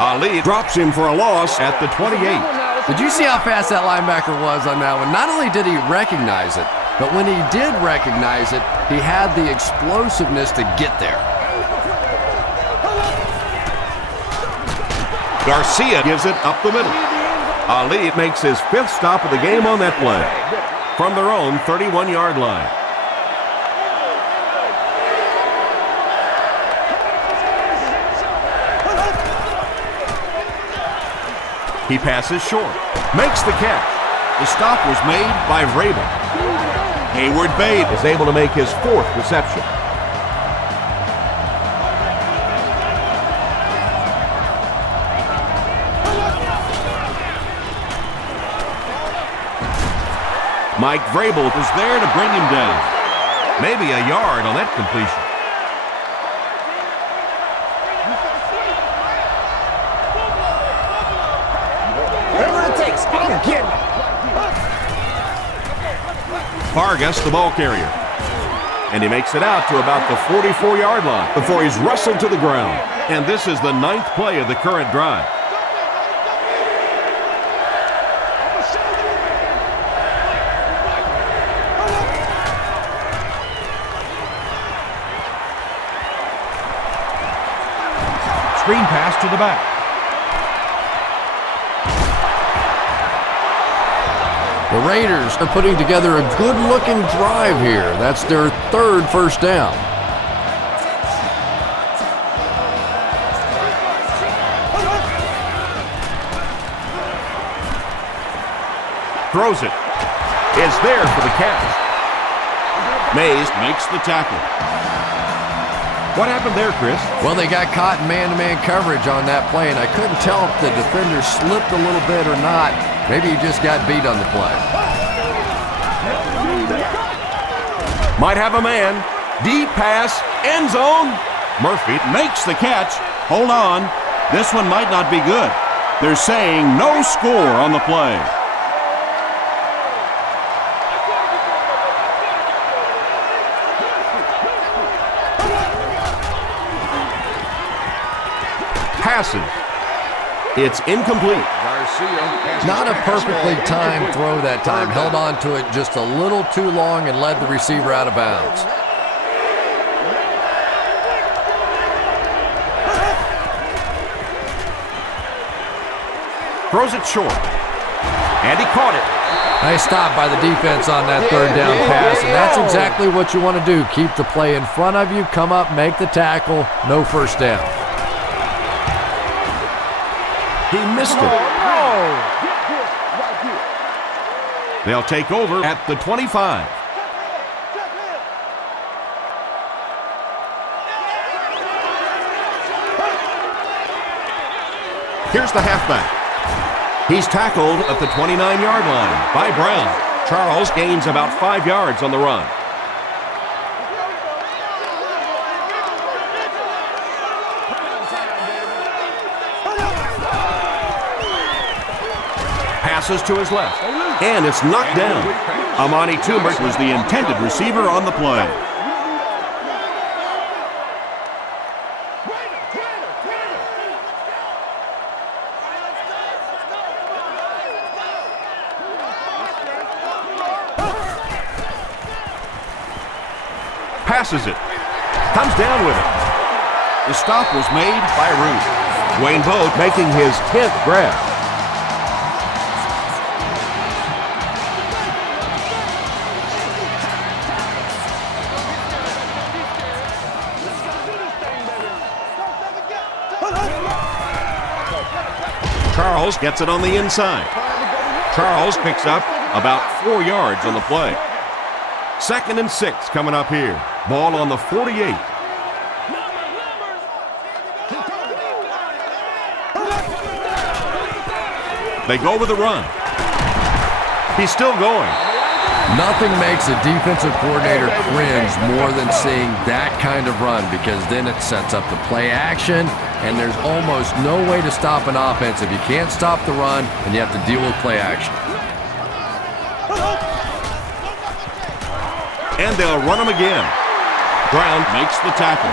Ali drops him for a loss at the 28. Did you see how fast that linebacker was on that one? Not only did he recognize it, but when he did recognize it, he had the explosiveness to get there. Garcia gives it up the middle. Ali makes his 5th stop of the game on that play from their own 31-yard line. He passes short, makes the catch. The stop was made by Vrabel. Hayward Bate Is able to make his 4th reception. Mike Vrabel was there to bring him down. maybe a yard on that completion. Whatever it takes, I'm getting it. Vargas, the ball carrier. And he makes it out to about the 44-yard line before he's wrestled to the ground. And this is the 9th play of the current drive. Screen pass to the back. The Raiders are putting together a good-looking drive here. That's their 3rd first down. Throws it. Is there for the catch. Mays makes the tackle. What happened there, Chris? Well, they got caught in man-to-man coverage on that play, and I couldn't tell if the defender slipped a little bit or not. Maybe he just got beat on the play. Might have a man. Deep pass, end zone. Murphy makes the catch. Hold on. This one might not be good. They're saying no score on the play. Passes. It's incomplete. Not a perfectly timed throw that time. Held on to it just a little too long and led the receiver out of bounds. Throws it short. And he caught it. Nice stop by the defense on that third down pass, and that's exactly what you want to do. Keep the play in front of you, come up, make the tackle, no first down. He missed it. They'll take over at the 25. Here's the halfback. He's tackled at the 29-yard line by Brown. Charles gains about 5 yards on the run. Passes to his left, and it's knocked down. Amani Toomer was the intended receiver on the play. Passes it. Comes down with it. The stop was made by Root. Wayne Boat making his 10th grab. Charles gets it on the inside. Charles picks up about 4 yards on the play. 2nd and 6 coming up here. Ball on the 48. They go with the run. He's still going. Nothing makes a defensive coordinator cringe more than seeing that kind of run, because then it sets up the play action, and there's almost no way to stop an offense if you can't stop the run and you have to deal with play action. And they'll run him again. Brown Makes the tackle.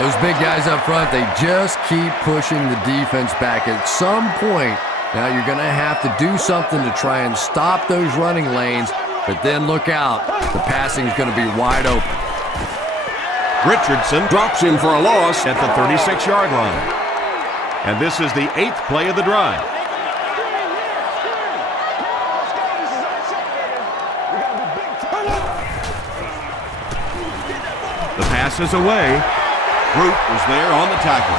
Those big guys up front, they just keep pushing the defense back. At some point, now you're going to have to do something to try and stop those running lanes, but then look out. The passing is going to be wide open. Richardson drops him for a loss at the 36-yard line. And this is the 8th play of the drive. The pass is away. Root was there on the tackle.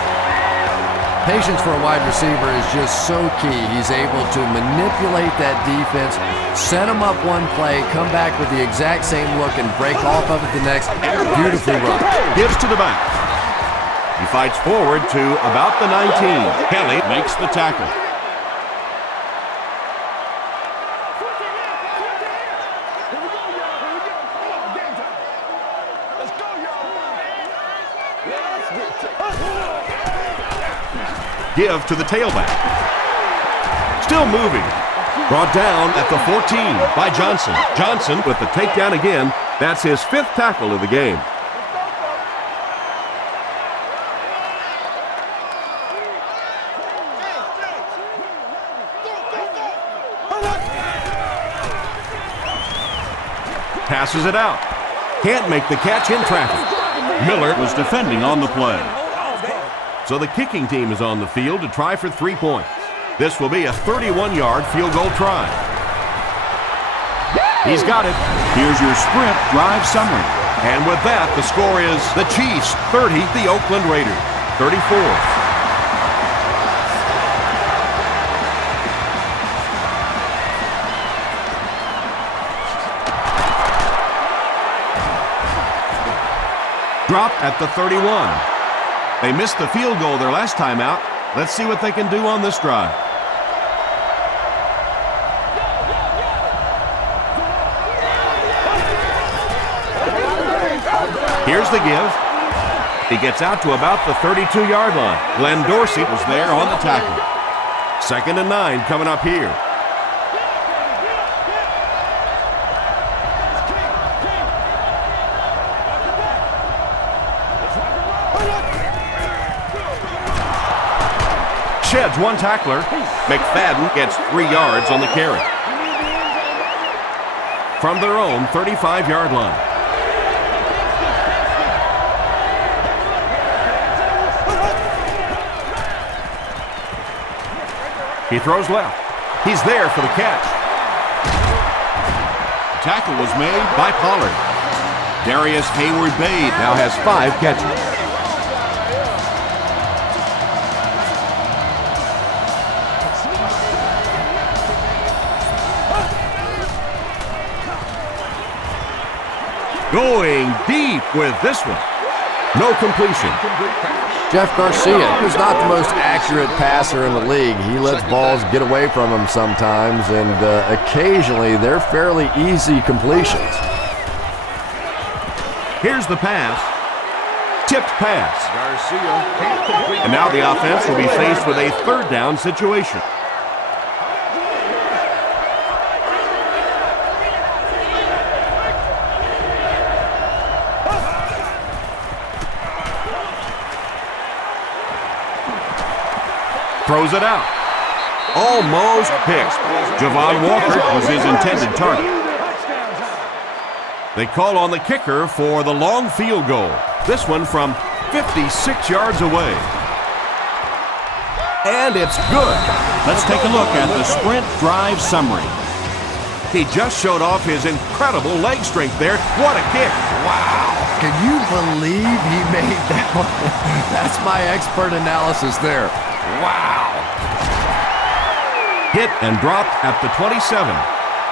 Patience for a wide receiver is just so key. He's able to manipulate that defense, set them up one play, come back with the exact same look, and break off of it the next. Beautifully run. Gives to the back. He fights forward to about the 19. Kelly makes the tackle. Give to the tailback. Still moving. Brought down at the 14 by Johnson. Johnson with the takedown again. That's his 5th tackle of the game. Passes it out. Can't make the catch in traffic. Miller was defending on the play. So the kicking team is on the field to try for 3 points. This will be a 31-yard field goal try. He's got it. Here's your sprint drive summary. And with that, the score is the Chiefs 30, the Oakland Raiders 34. Dropped at the 31. They missed the field goal their last time out. Let's see what they can do on this drive. Here's the give. He gets out to about the 32-yard line. Glenn Dorsey was there on the tackle. 2nd and 9 coming up here. Sheds one tackler. McFadden gets 3 yards on the carry. From their own 35-yard line. He throws left. He's there for the catch. The tackle was made by Pollard. Darius Hayward-Bade Now has 5 catches. Going deep with this one. No completion. Jeff Garcia is not the most accurate passer in the league. He lets balls get away from him sometimes, and occasionally they're fairly easy completions. Here's the pass. Tipped pass. Garcia can't complete. And now the offense will be faced with a 3rd down situation. Throws it out. Almost picked. Javon Walker was his intended target. They call on the kicker for the long field goal. This one from 56 yards away. And it's good. Let's take a look at the sprint drive summary. He just showed off his incredible leg strength there. What a kick. Wow. Can you believe he made that one? That's my expert analysis there. Wow. Hit and dropped at the 27.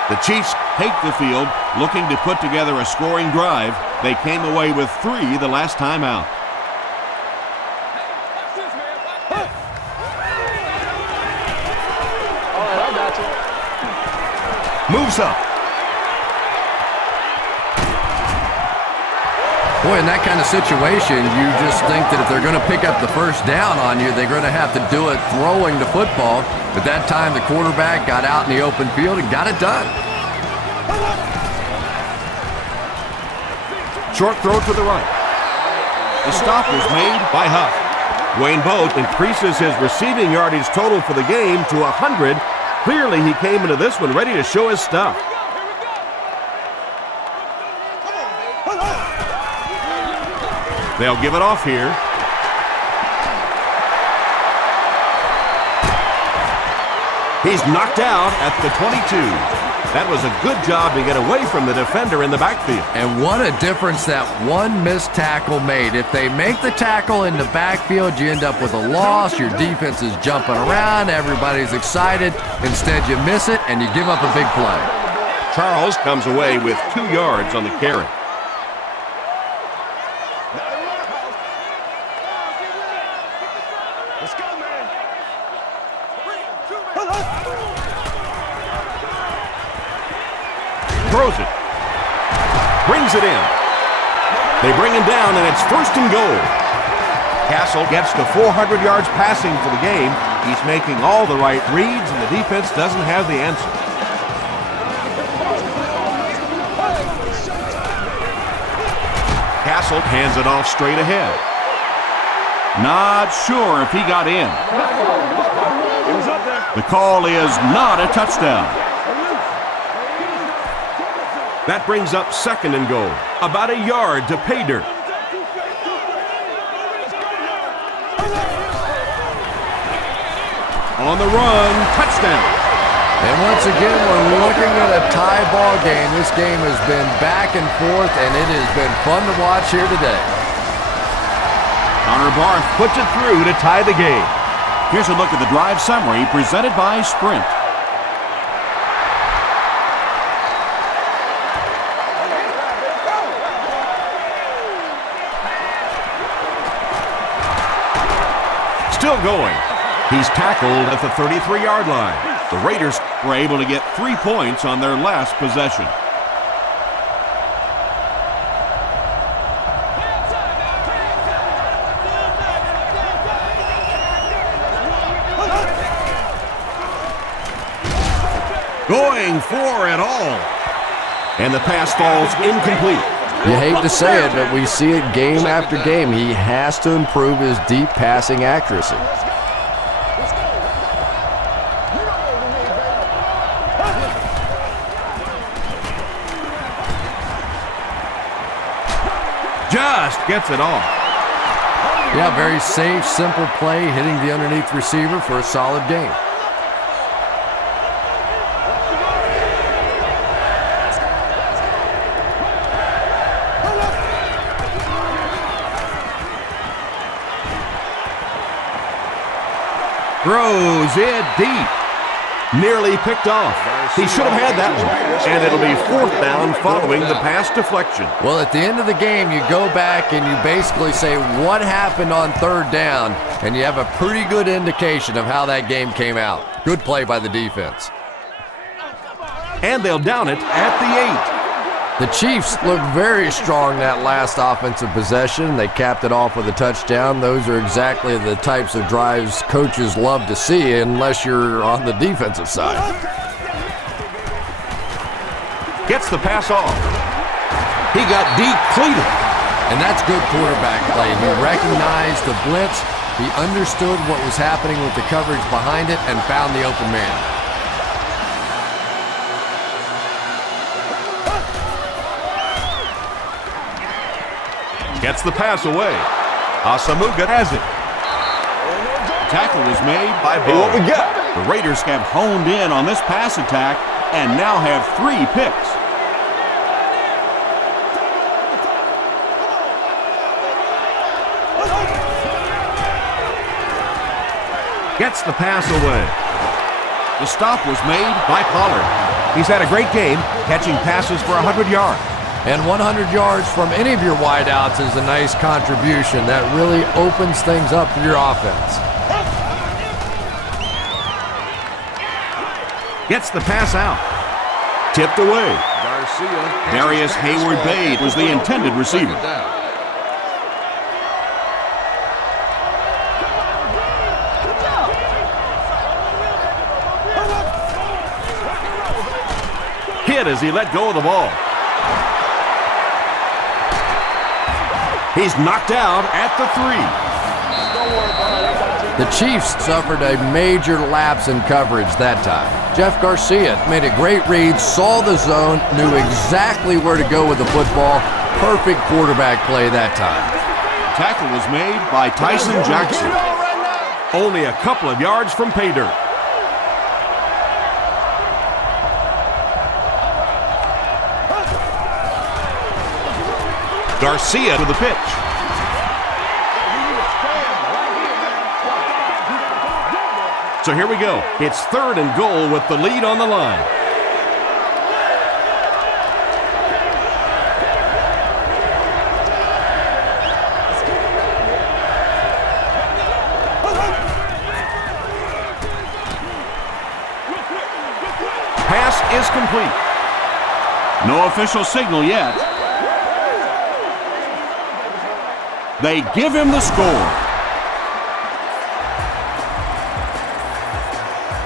The Chiefs take the field, looking to put together a scoring drive. They came away with 3 the last time out. Moves up. Boy, in that kind of situation, you just think that if they're going to pick up the first down on you, they're going to have to do it throwing the football. But that time, the quarterback got out in the open field and got it done. Short throw to the right. The stop was made by Huff. Wayne Boat increases his receiving yardage total for the game to 100. Clearly, he came into this one ready to show his stuff. They'll give it off here. He's knocked out at the 22. That was a good job to get away from the defender in the backfield. And what a difference that one missed tackle made. If they make the tackle in the backfield, you end up with a loss. Your defense is jumping around. Everybody's excited. Instead, you miss it, and you give up a big play. Charles comes away with 2 yards on the carry. Let's go, man. Throws it. Brings it in. They bring him down, and it's 1st and goal. Castle gets to 400 yards passing for the game. He's making all the right reads, and the defense doesn't have the answer. Castle hands it off straight ahead. Not sure if he got in. The call is not a touchdown. That brings up 2nd and goal. About a yard to pay dirt. On the run, touchdown. And once again, we're looking at a tie ball game. This game has been back and forth, and it has been fun to watch here today. Connor Barth puts it through to tie the game. Here's a look at the drive summary presented by Sprint. Still going. He's tackled at the 33-yard line. The Raiders were able to get 3 points on their last possession. Going for it all. And the pass falls incomplete. You hate to say it, but we see it game after game. He has to improve his deep passing accuracy. Just gets it off. Yeah, very safe, simple play, hitting the underneath receiver for a solid gain. Throws it deep. Nearly picked off. He should have had that one. And it'll be 4th down following the pass deflection. Well, at the end of the game, you go back and you basically say what happened on 3rd down, and you have a pretty good indication of how that game came out. Good play by the defense. And they'll down it at the 8. The Chiefs looked very strong that last offensive possession. They capped it off with a touchdown. Those are exactly the types of drives coaches love to see unless you're on the defensive side. Gets the pass off. He got depleted. And that's good quarterback play. He recognized the blitz. He understood what was happening with the coverage behind it and found the open man. Gets the pass away. Asamuga has it. Tackle was made by Hey, what we got? The Raiders have honed in on this pass attack and now have 3 picks. Gets the pass away. The stop was made by Pollard. He's had a great game, catching passes for 100 yards. And 100 yards from any of your wideouts is a nice contribution. That really opens things up for your offense. Gets the pass out. Tipped away. Darius Hayward-Bade was the intended receiver. Hit as he let go of the ball. He's knocked out at the 3. The Chiefs suffered a major lapse in coverage that time. Jeff Garcia made a great read, saw the zone, knew exactly where to go with the football. Perfect quarterback play that time. Tackle was made by Tyson Jackson. Only a couple of yards from pay dirt. Garcia to the pitch. So here we go. It's 3rd and goal with the lead on the line. Pass is complete. No official signal yet. They give him the score.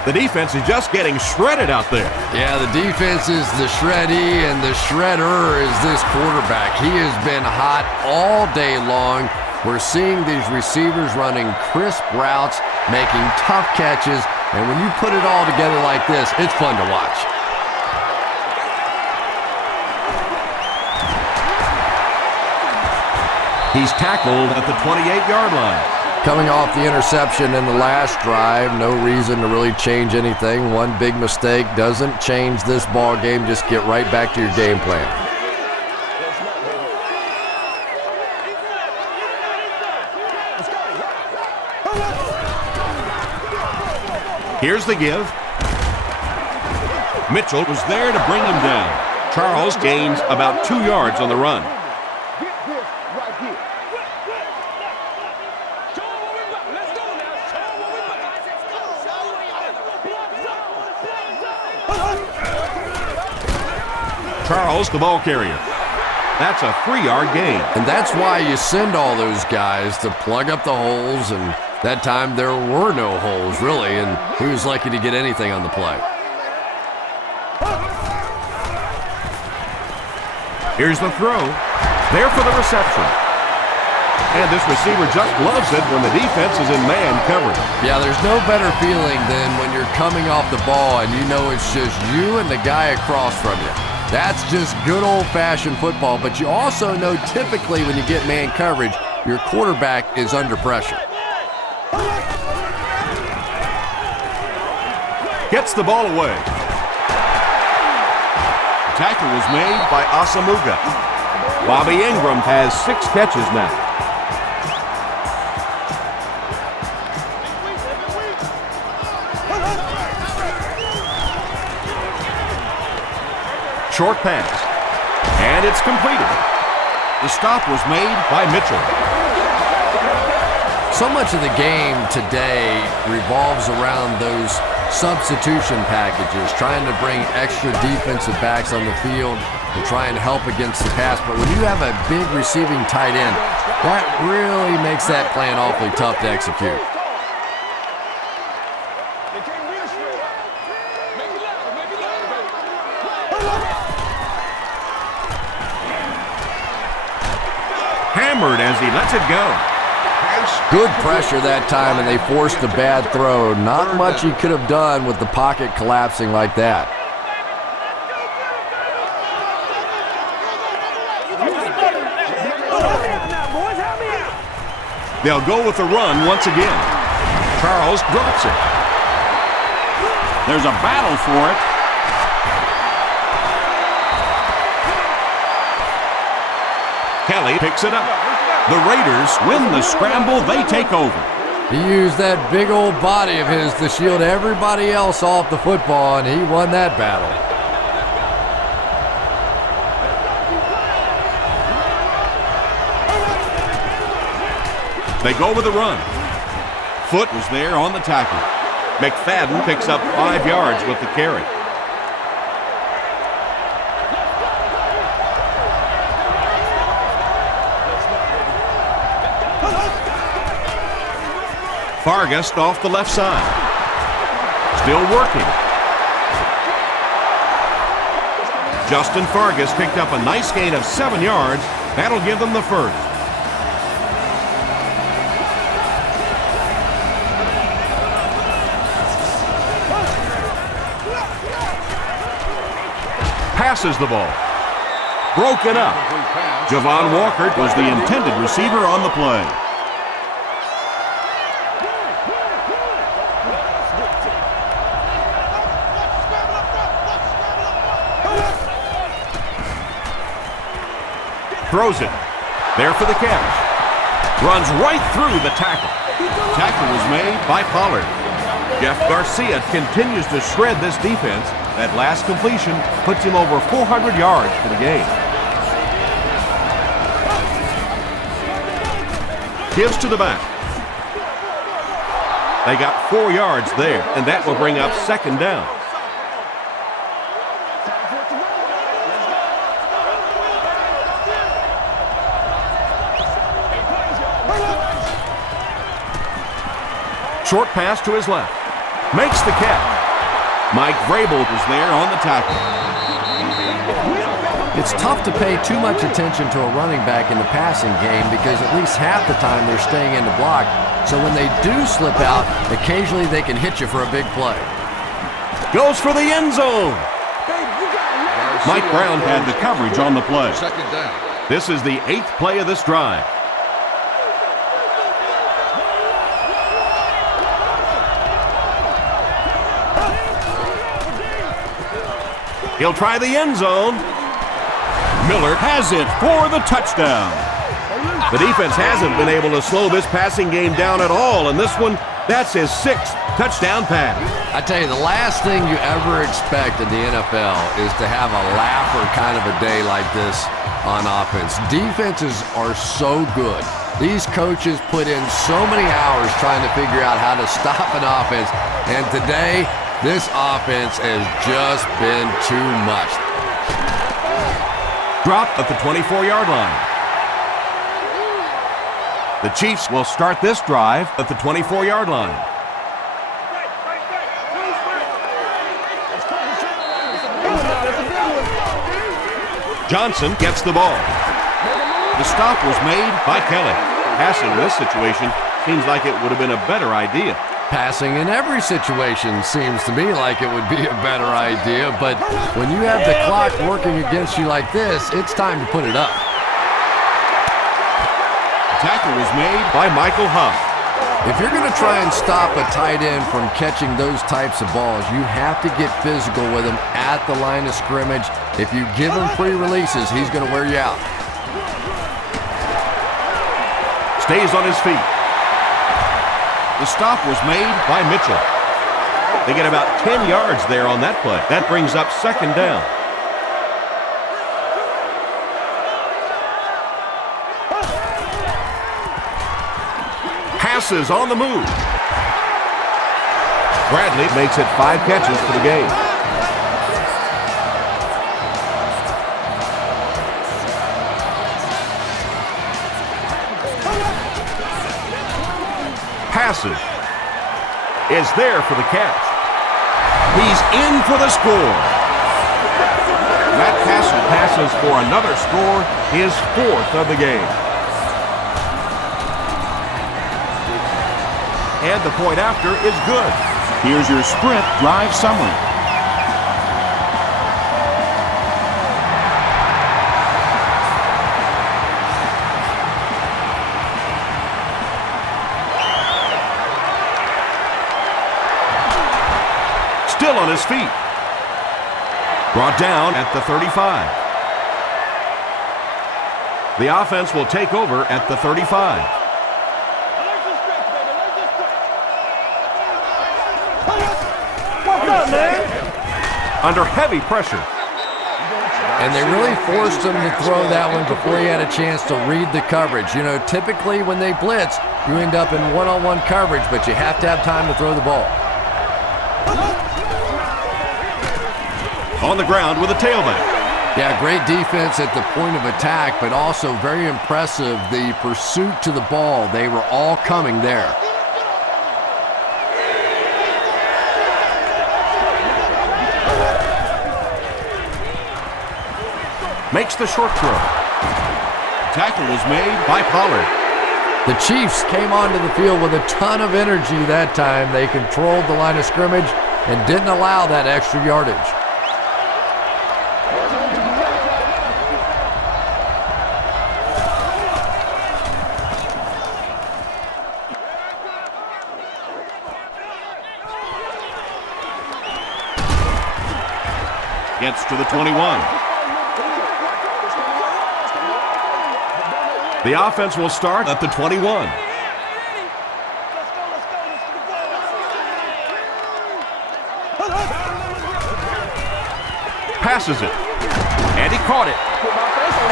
The defense is just getting shredded out there. Yeah, the defense is the shreddy, and the shredder is this quarterback. He has been hot all day long. We're seeing these receivers running crisp routes, making tough catches, and when you put it all together like this, it's fun to watch. He's tackled at the 28-yard line. Coming off the interception in the last drive, no reason to really change anything. One big mistake doesn't change this ball game. Just get right back to your game plan. Here's the give. Mitchell was there to bring him down. Charles gains about 2 yards on the run. Charles, the ball carrier. That's a 3-yard gain. And that's why you send all those guys to plug up the holes, and that time there were no holes, really, and he was lucky to get anything on the play. Here's the throw. There for the reception. And this receiver just loves it when the defense is in man coverage. Yeah, there's no better feeling than when you're coming off the ball and you know it's just you and the guy across from you. That's just good old-fashioned football, but you also know typically when you get man coverage, your quarterback is under pressure. Gets the ball away. The tackle was made by Asamuga. Bobby Ingram has 6 catches now. Short pass, and it's completed. The stop was made by Mitchell. So much of the game today revolves around those substitution packages, trying to bring extra defensive backs on the field to try and help against the pass. But when you have a big receiving tight end, that really makes that plan awfully tough to execute. Hammered as he lets it go. Good pressure that time, and they forced a bad throw. Not much he could have done with the pocket collapsing like that. They'll go with the run once again. Charles drops it. There's a battle for it. Kelly picks it up. The Raiders win the scramble. They take over. He used that big old body of his to shield everybody else off the football, and he won that battle. They go with the run. Foot was there on the tackle. McFadden picks up 5 yards with the carry. Fargus off the left side. Still working. Justin Fargus picked up a nice gain of 7 yards. That'll give them the first. Passes the ball. Broken up. Javon Walker was the intended receiver on the play. Throws it. There for the catch. Runs right through the tackle. Tackle was made by Pollard. Jeff Garcia continues to shred this defense. That last completion puts him over 400 yards for the game. Gives to the back. They got 4 yards there, and that will bring up 2nd down. Short pass to his left. Makes the catch. Mike Vrabel was there on the tackle. It's tough to pay too much attention to a running back in the passing game because at least half the time they're staying in the block. So when they do slip out, occasionally they can hit you for a big play. Goes for the end zone. Mike Brown had the coverage on the play. 2nd down. This is the 8th play of this drive. He'll try the end zone. Miller Has it for the touchdown. The defense hasn't been able to slow this passing game down at all, and this one, that's his 6th touchdown pass. I tell you, the last thing you ever expect in the NFL is to have a laugher kind of a day like this on offense. Defenses are so good. These coaches put in so many hours trying to figure out how to stop an offense, and today, this offense has just been too much. dropped at the 24-yard line. The Chiefs will start this drive at the 24-yard line. Johnson gets the ball. The stop was made by Kelly. Passing in this situation seems like it would have been a better idea. Passing in every situation seems to me like it would be a better idea, but when you have the clock working against you like this, it's time to put it up. The tackle was made by Michael Huff. If you're going to try and stop a tight end from catching those types of balls, you have to get physical with him at the line of scrimmage. If you give him free releases, he's going to wear you out. Stays on his feet. The stop was made by Mitchell. They get about 10 yards there on that play. That brings up second down. Passes on the move. Bradley makes it 5 catches for the game. Passes. Is there for the catch. He's in for the score. Matt Castle passes for another score, his 4th of the game. And the point after is good. Here's your sprint drive summary. Still on his feet. Brought down at the 35. The offense will take over at the 35. Under heavy pressure. And they really forced him to throw that one before he had a chance to read the coverage. You know, typically when they blitz, you end up in one-on-one coverage, but you have to have time to throw the ball. On the ground with a tailback. Yeah, great defense at the point of attack, but also very impressive, the pursuit to the ball. They were all coming there. Makes the short throw. Tackle was made by Pollard. The Chiefs came onto the field with a ton of energy that time. They controlled the line of scrimmage and didn't allow that extra yardage. Gets to the 21. The offense will start at the 21. Passes it. And he caught it.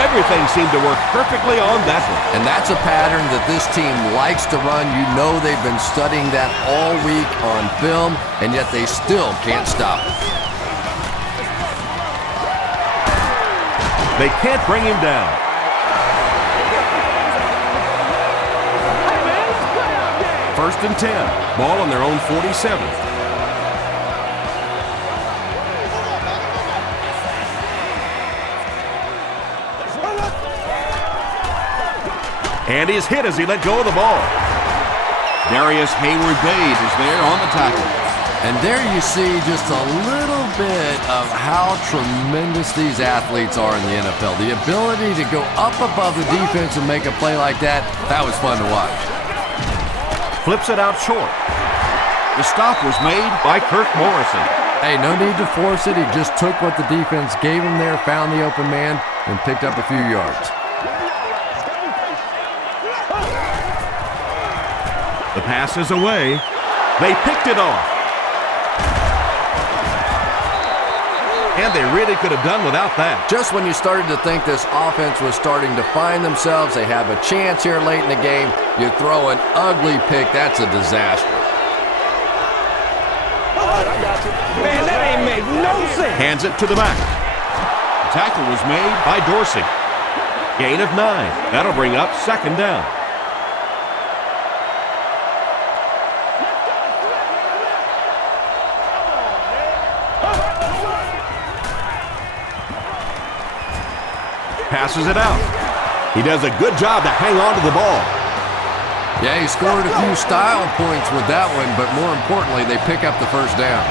Everything seemed to work perfectly on that one. And that's a pattern that this team likes to run. You know they've been studying that all week on film, and yet they still can't stop it. They can't bring him down. First and 10. Ball on their own 47. And he's hit as he let go of the ball. Darius Hayward-Bade is there on the tackle. And there you see just a little bit of how tremendous these athletes are in the NFL. The ability to go up above the defense and make a play like that, that was fun to watch. Flips it out short. The stop was made by Kirk Morrison. Hey, no need to force it. He just took what the defense gave him there, found the open man, and picked up a few yards. The pass is away. They picked it off. And they really could have done without that. Just when you started to think this offense was starting to find themselves, they have a chance here late in the game, you throw an ugly pick, that's a disaster. Man, that ain't make no sense. Hands it to the back. tackle was made by Dorsey. Gain of 9. That'll bring up second down. Passes it out. He does a good job to hang on to the ball. Yeah, he scored a few style points with that one, but more importantly, they pick up the first down.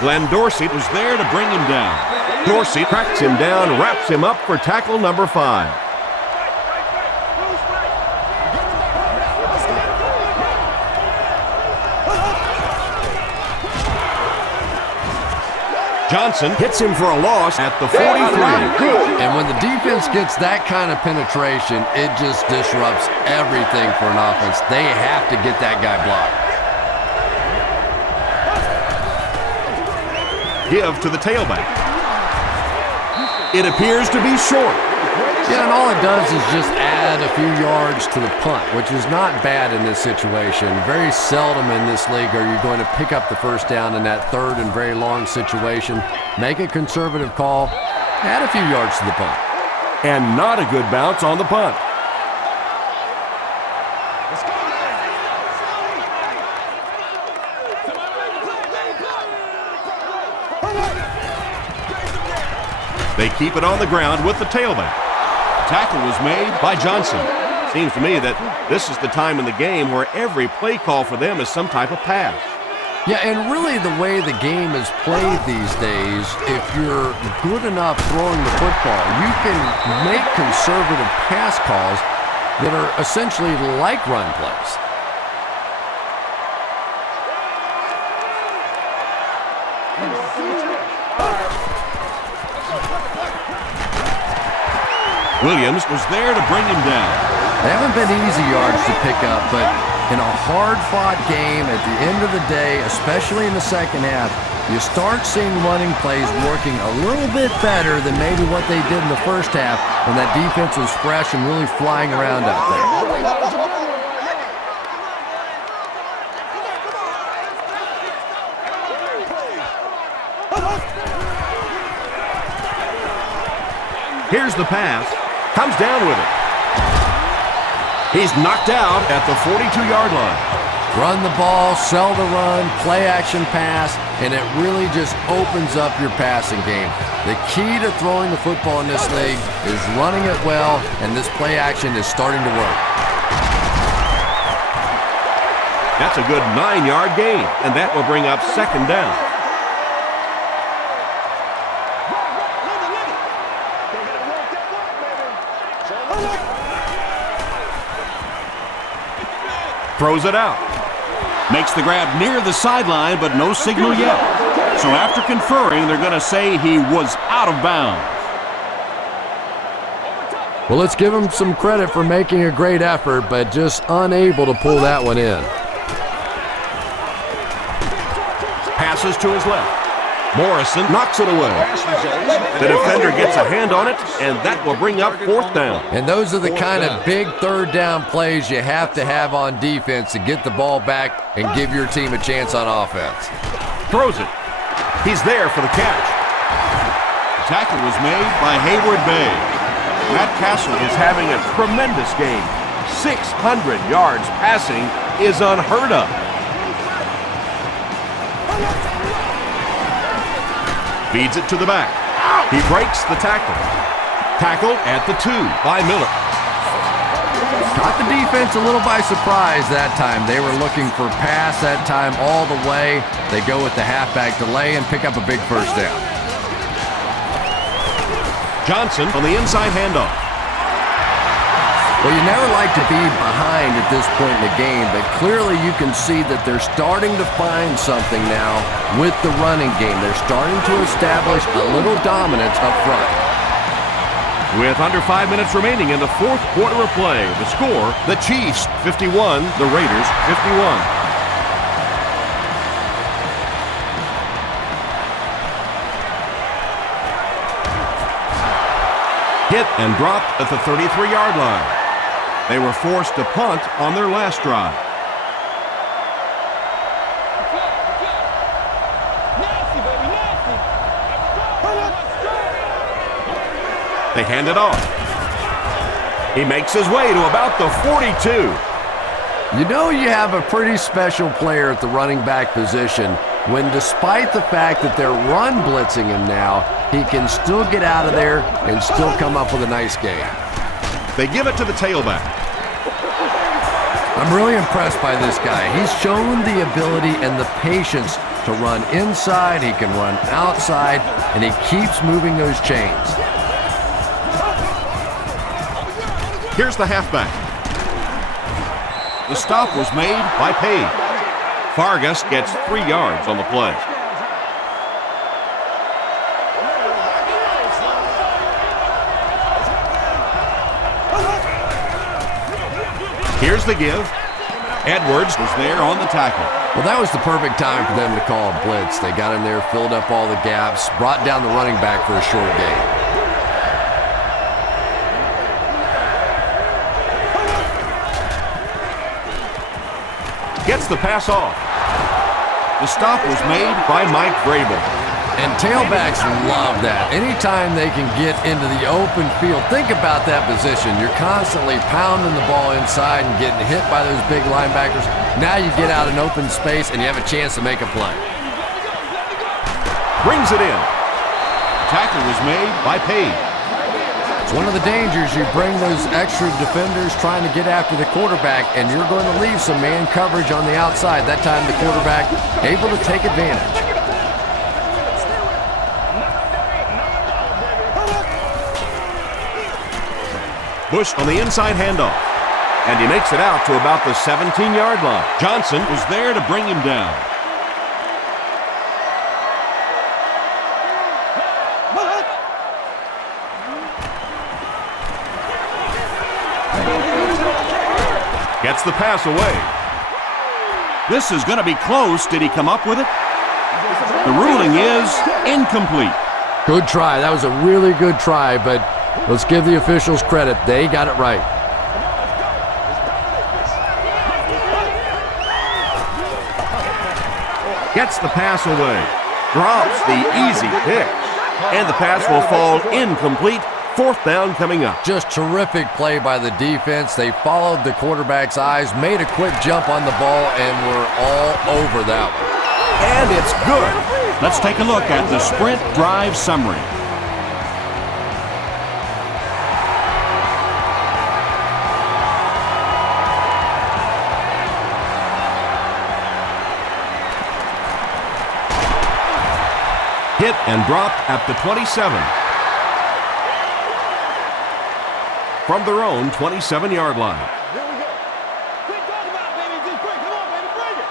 Glenn Dorsey was there to bring him down. Dorsey cracks him down, wraps him up for tackle number 5. Johnson hits him for a loss at the 43. And when the defense gets that kind of penetration, it just disrupts everything for an offense. They have to get that guy blocked. Give to the tailback. It appears to be short. Yeah, and all it does is just add a few yards to the punt, which is not bad in this situation. Very seldom in this league are you going to pick up the first down in that third and very long situation. Make a conservative call, add a few yards to the punt. And not a good bounce on the punt. They keep it on the ground with the tailback. Tackle was made by Johnson. Seems to me that this is the time in the game where every play call for them is some type of pass. Yeah, and really the way the game is played these days, if you're good enough throwing the football, you can make conservative pass calls that are essentially like run plays. Williams was there to bring him down. They haven't been easy yards to pick up, but in a hard-fought game at the end of the day, especially in the second half, you start seeing running plays working a little bit better than maybe what they did in the first half when that defense was fresh and really flying around out there. Here's the pass. Comes down with it. He's knocked out at the 42-yard line. Run the ball, sell the run, play action pass, and it really just opens up your passing game. The key to throwing the football in this league is running it well, and this play action is starting to work. That's a good 9-yard gain, and that will bring up second down. Throws it out. Makes the grab near the sideline, but no signal yet. So after conferring, they're going to say he was out of bounds. Well, let's give him some credit for making a great effort, but just unable to pull that one in. Passes to his left. Morrison knocks it away. The defender gets a hand on it, and that will bring up fourth down. And those are the kind of big third down plays you have to have on defense to get the ball back and give your team a chance on offense. Throws it. He's there for the catch. The tackle was made by Hayward Bay. Matt Castle is having a tremendous game. 600 yards passing is unheard of. Feeds it to the back. He breaks the tackle. Tackle at the 2 by Miller. Caught the defense a little by surprise that time. They were looking for pass that time all the way. They go with the halfback delay and pick up a big first down. Johnson on the inside handoff. Well, you never like to be behind at this point in the game, but clearly you can see that they're starting to find something now with the running game. They're starting to establish a little dominance up front. With under 5 minutes remaining in the fourth quarter of play, the score, the Chiefs 51, the Raiders 51. Hit and dropped at the 33-yard line. They were forced to punt on their last drive. They hand it off. He makes his way to about the 42. You know you have a pretty special player at the running back position when, despite the fact that they're run blitzing him now, he can still get out of there and still come up with a nice game. They give it to the tailback. I'm really impressed by this guy. He's shown the ability and the patience to run inside, he can run outside, and he keeps moving those chains. Here's the halfback. The stop was made by Page. Vargas gets 3 yards on the play. Here's the give. Edwards was there on the tackle. Well, that was the perfect time for them to call a blitz. They got in there, filled up all the gaps, brought down the running back for a short gain. Gets the pass off. The stop was made by Mike Vrabel. And tailbacks love that. Anytime they can get into the open field, think about that position. You're constantly pounding the ball inside and getting hit by those big linebackers. Now you get out in open space and you have a chance to make a play. Brings it in. Tackle was made by Page. It's one of the dangers. You bring those extra defenders trying to get after the quarterback, and you're going to leave some man coverage on the outside. That time the quarterback able to take advantage. Bush on the inside handoff. And he makes it out to about the 17-yard line. Johnson was there to bring him down. Gets the pass away. This is going to be close. Did he come up with it? The ruling is incomplete. Good try. That was a really good try, but let's give the officials credit. They got it right. Gets the pass away. Drops the easy pick. And the pass will fall incomplete. 4th down coming up. Just terrific play by the defense. They followed the quarterback's eyes, made a quick jump on the ball, and were all over that one. And it's good. Let's take a look at the sprint drive summary. Hit and dropped at the 27. From their own 27-yard line. Here we go. Quick, talk about it, baby. Just quick. Come on, baby. Bring it.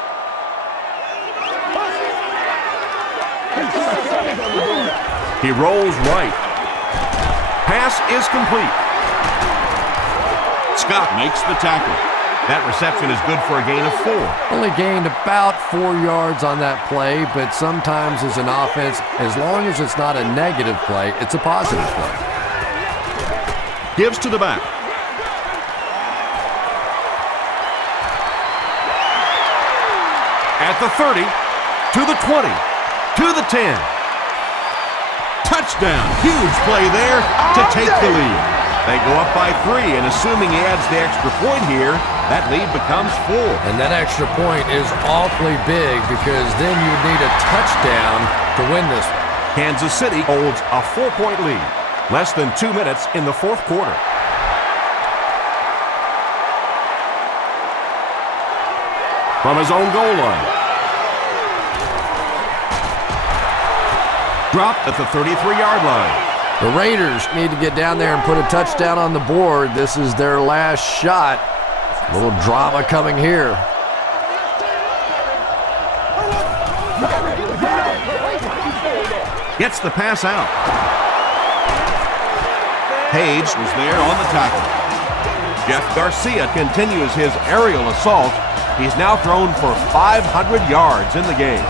He rolls right. Pass is complete. Scott makes the tackle. That reception is good for a gain of 4. Only gained about 4 yards on that play, but sometimes as an offense, as long as it's not a negative play, it's a positive play. Gives to the back. At the 30, to the 20, to the 10. Touchdown. Huge play there to take the lead. They go up by 3, and assuming he adds the extra point here, that lead becomes 4. And that extra point is awfully big because then you need a touchdown to win this one. Kansas City holds a 4-point lead. Less than 2 minutes in the 4th quarter. From his own goal line. Dropped at the 33-yard line. The Raiders need to get down there and put a touchdown on the board. This is their last shot. A little drama coming here. Gets the pass out. Page was there on the tackle. Jeff Garcia continues his aerial assault. He's now thrown for 500 yards in the game.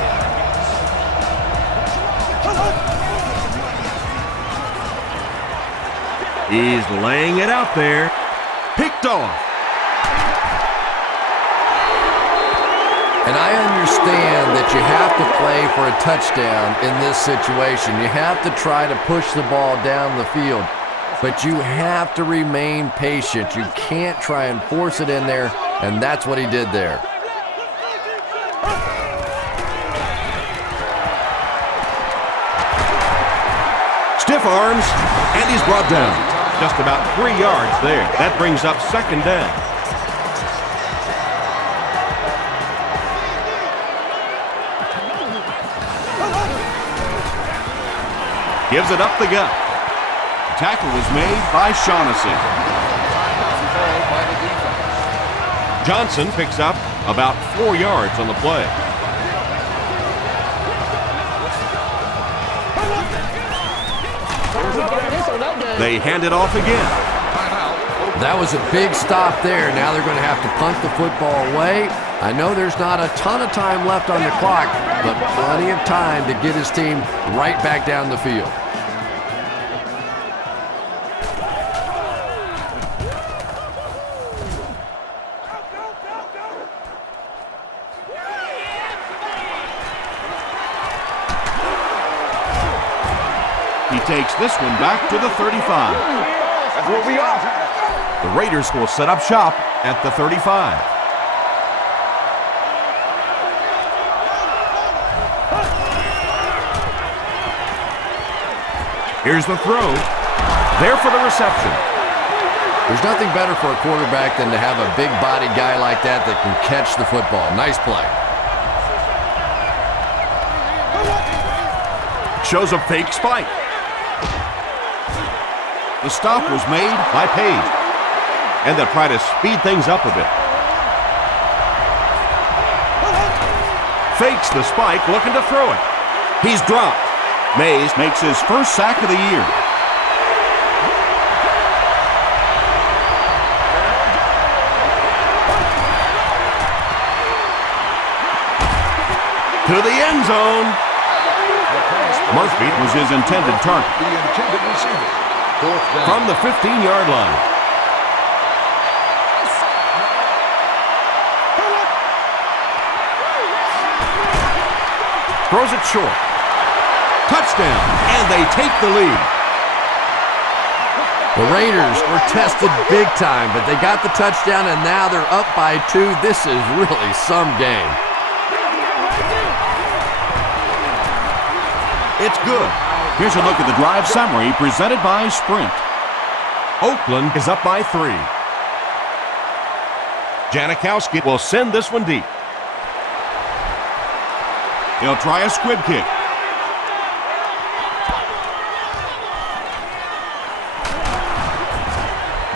He's laying it out there. Picked off. And I understand that you have to play for a touchdown in this situation. You have to try to push the ball down the field. but you have to remain patient. You can't try and force it in there, and that's what he did there. Stiff arms, and he's brought down. Just about 3 yards there. That brings up second down. Gives it up the gut. The tackle was made by Shaughnessy. Johnson picks up about 4 yards on the play. They hand it off again. That was a big stop there. Now they're going to have to punt the football away. I know there's not a ton of time left on the clock, but plenty of time to get his team right back down the field. He takes this one back to the 35. That's where we are. The Raiders will set up shop at the 35. Here's the throw. There for the reception. There's nothing better for a quarterback than to have a big body guy like that that can catch the football. Nice play. Shows a fake spike. The stop was made by Page. And they'll try to speed things up a bit. Fakes the spike, looking to throw it. He's dropped. Mays makes his first sack of the year. To the end zone. Murphy was his intended target. The intended receiver. Fourth down. From the 15-yard line. Throws it short. Touchdown, and they take the lead. The Raiders were tested big time, but they got the touchdown, and now they're up by 2. This is really some game. It's good. Here's a look at the drive summary presented by Sprint. Oakland is up by 3. Janikowski will send this one deep. He'll try a squib kick.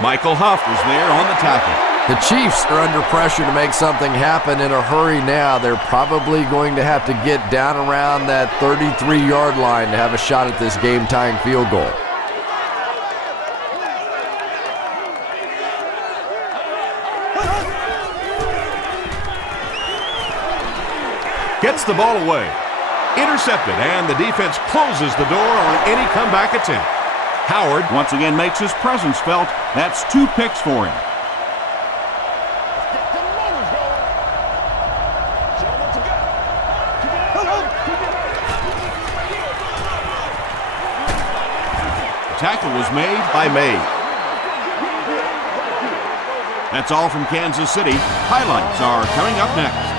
Michael Huff was there on the tackle. The Chiefs are under pressure to make something happen in a hurry now. They're probably going to have to get down around that 33-yard line to have a shot at this game-tying field goal. Gets the ball away. Intercepted, and the defense closes the door on any comeback attempt. Howard once again makes his presence felt. That's 2 picks for him. Tackle was made by May. That's all from Kansas City. Highlights are coming up next.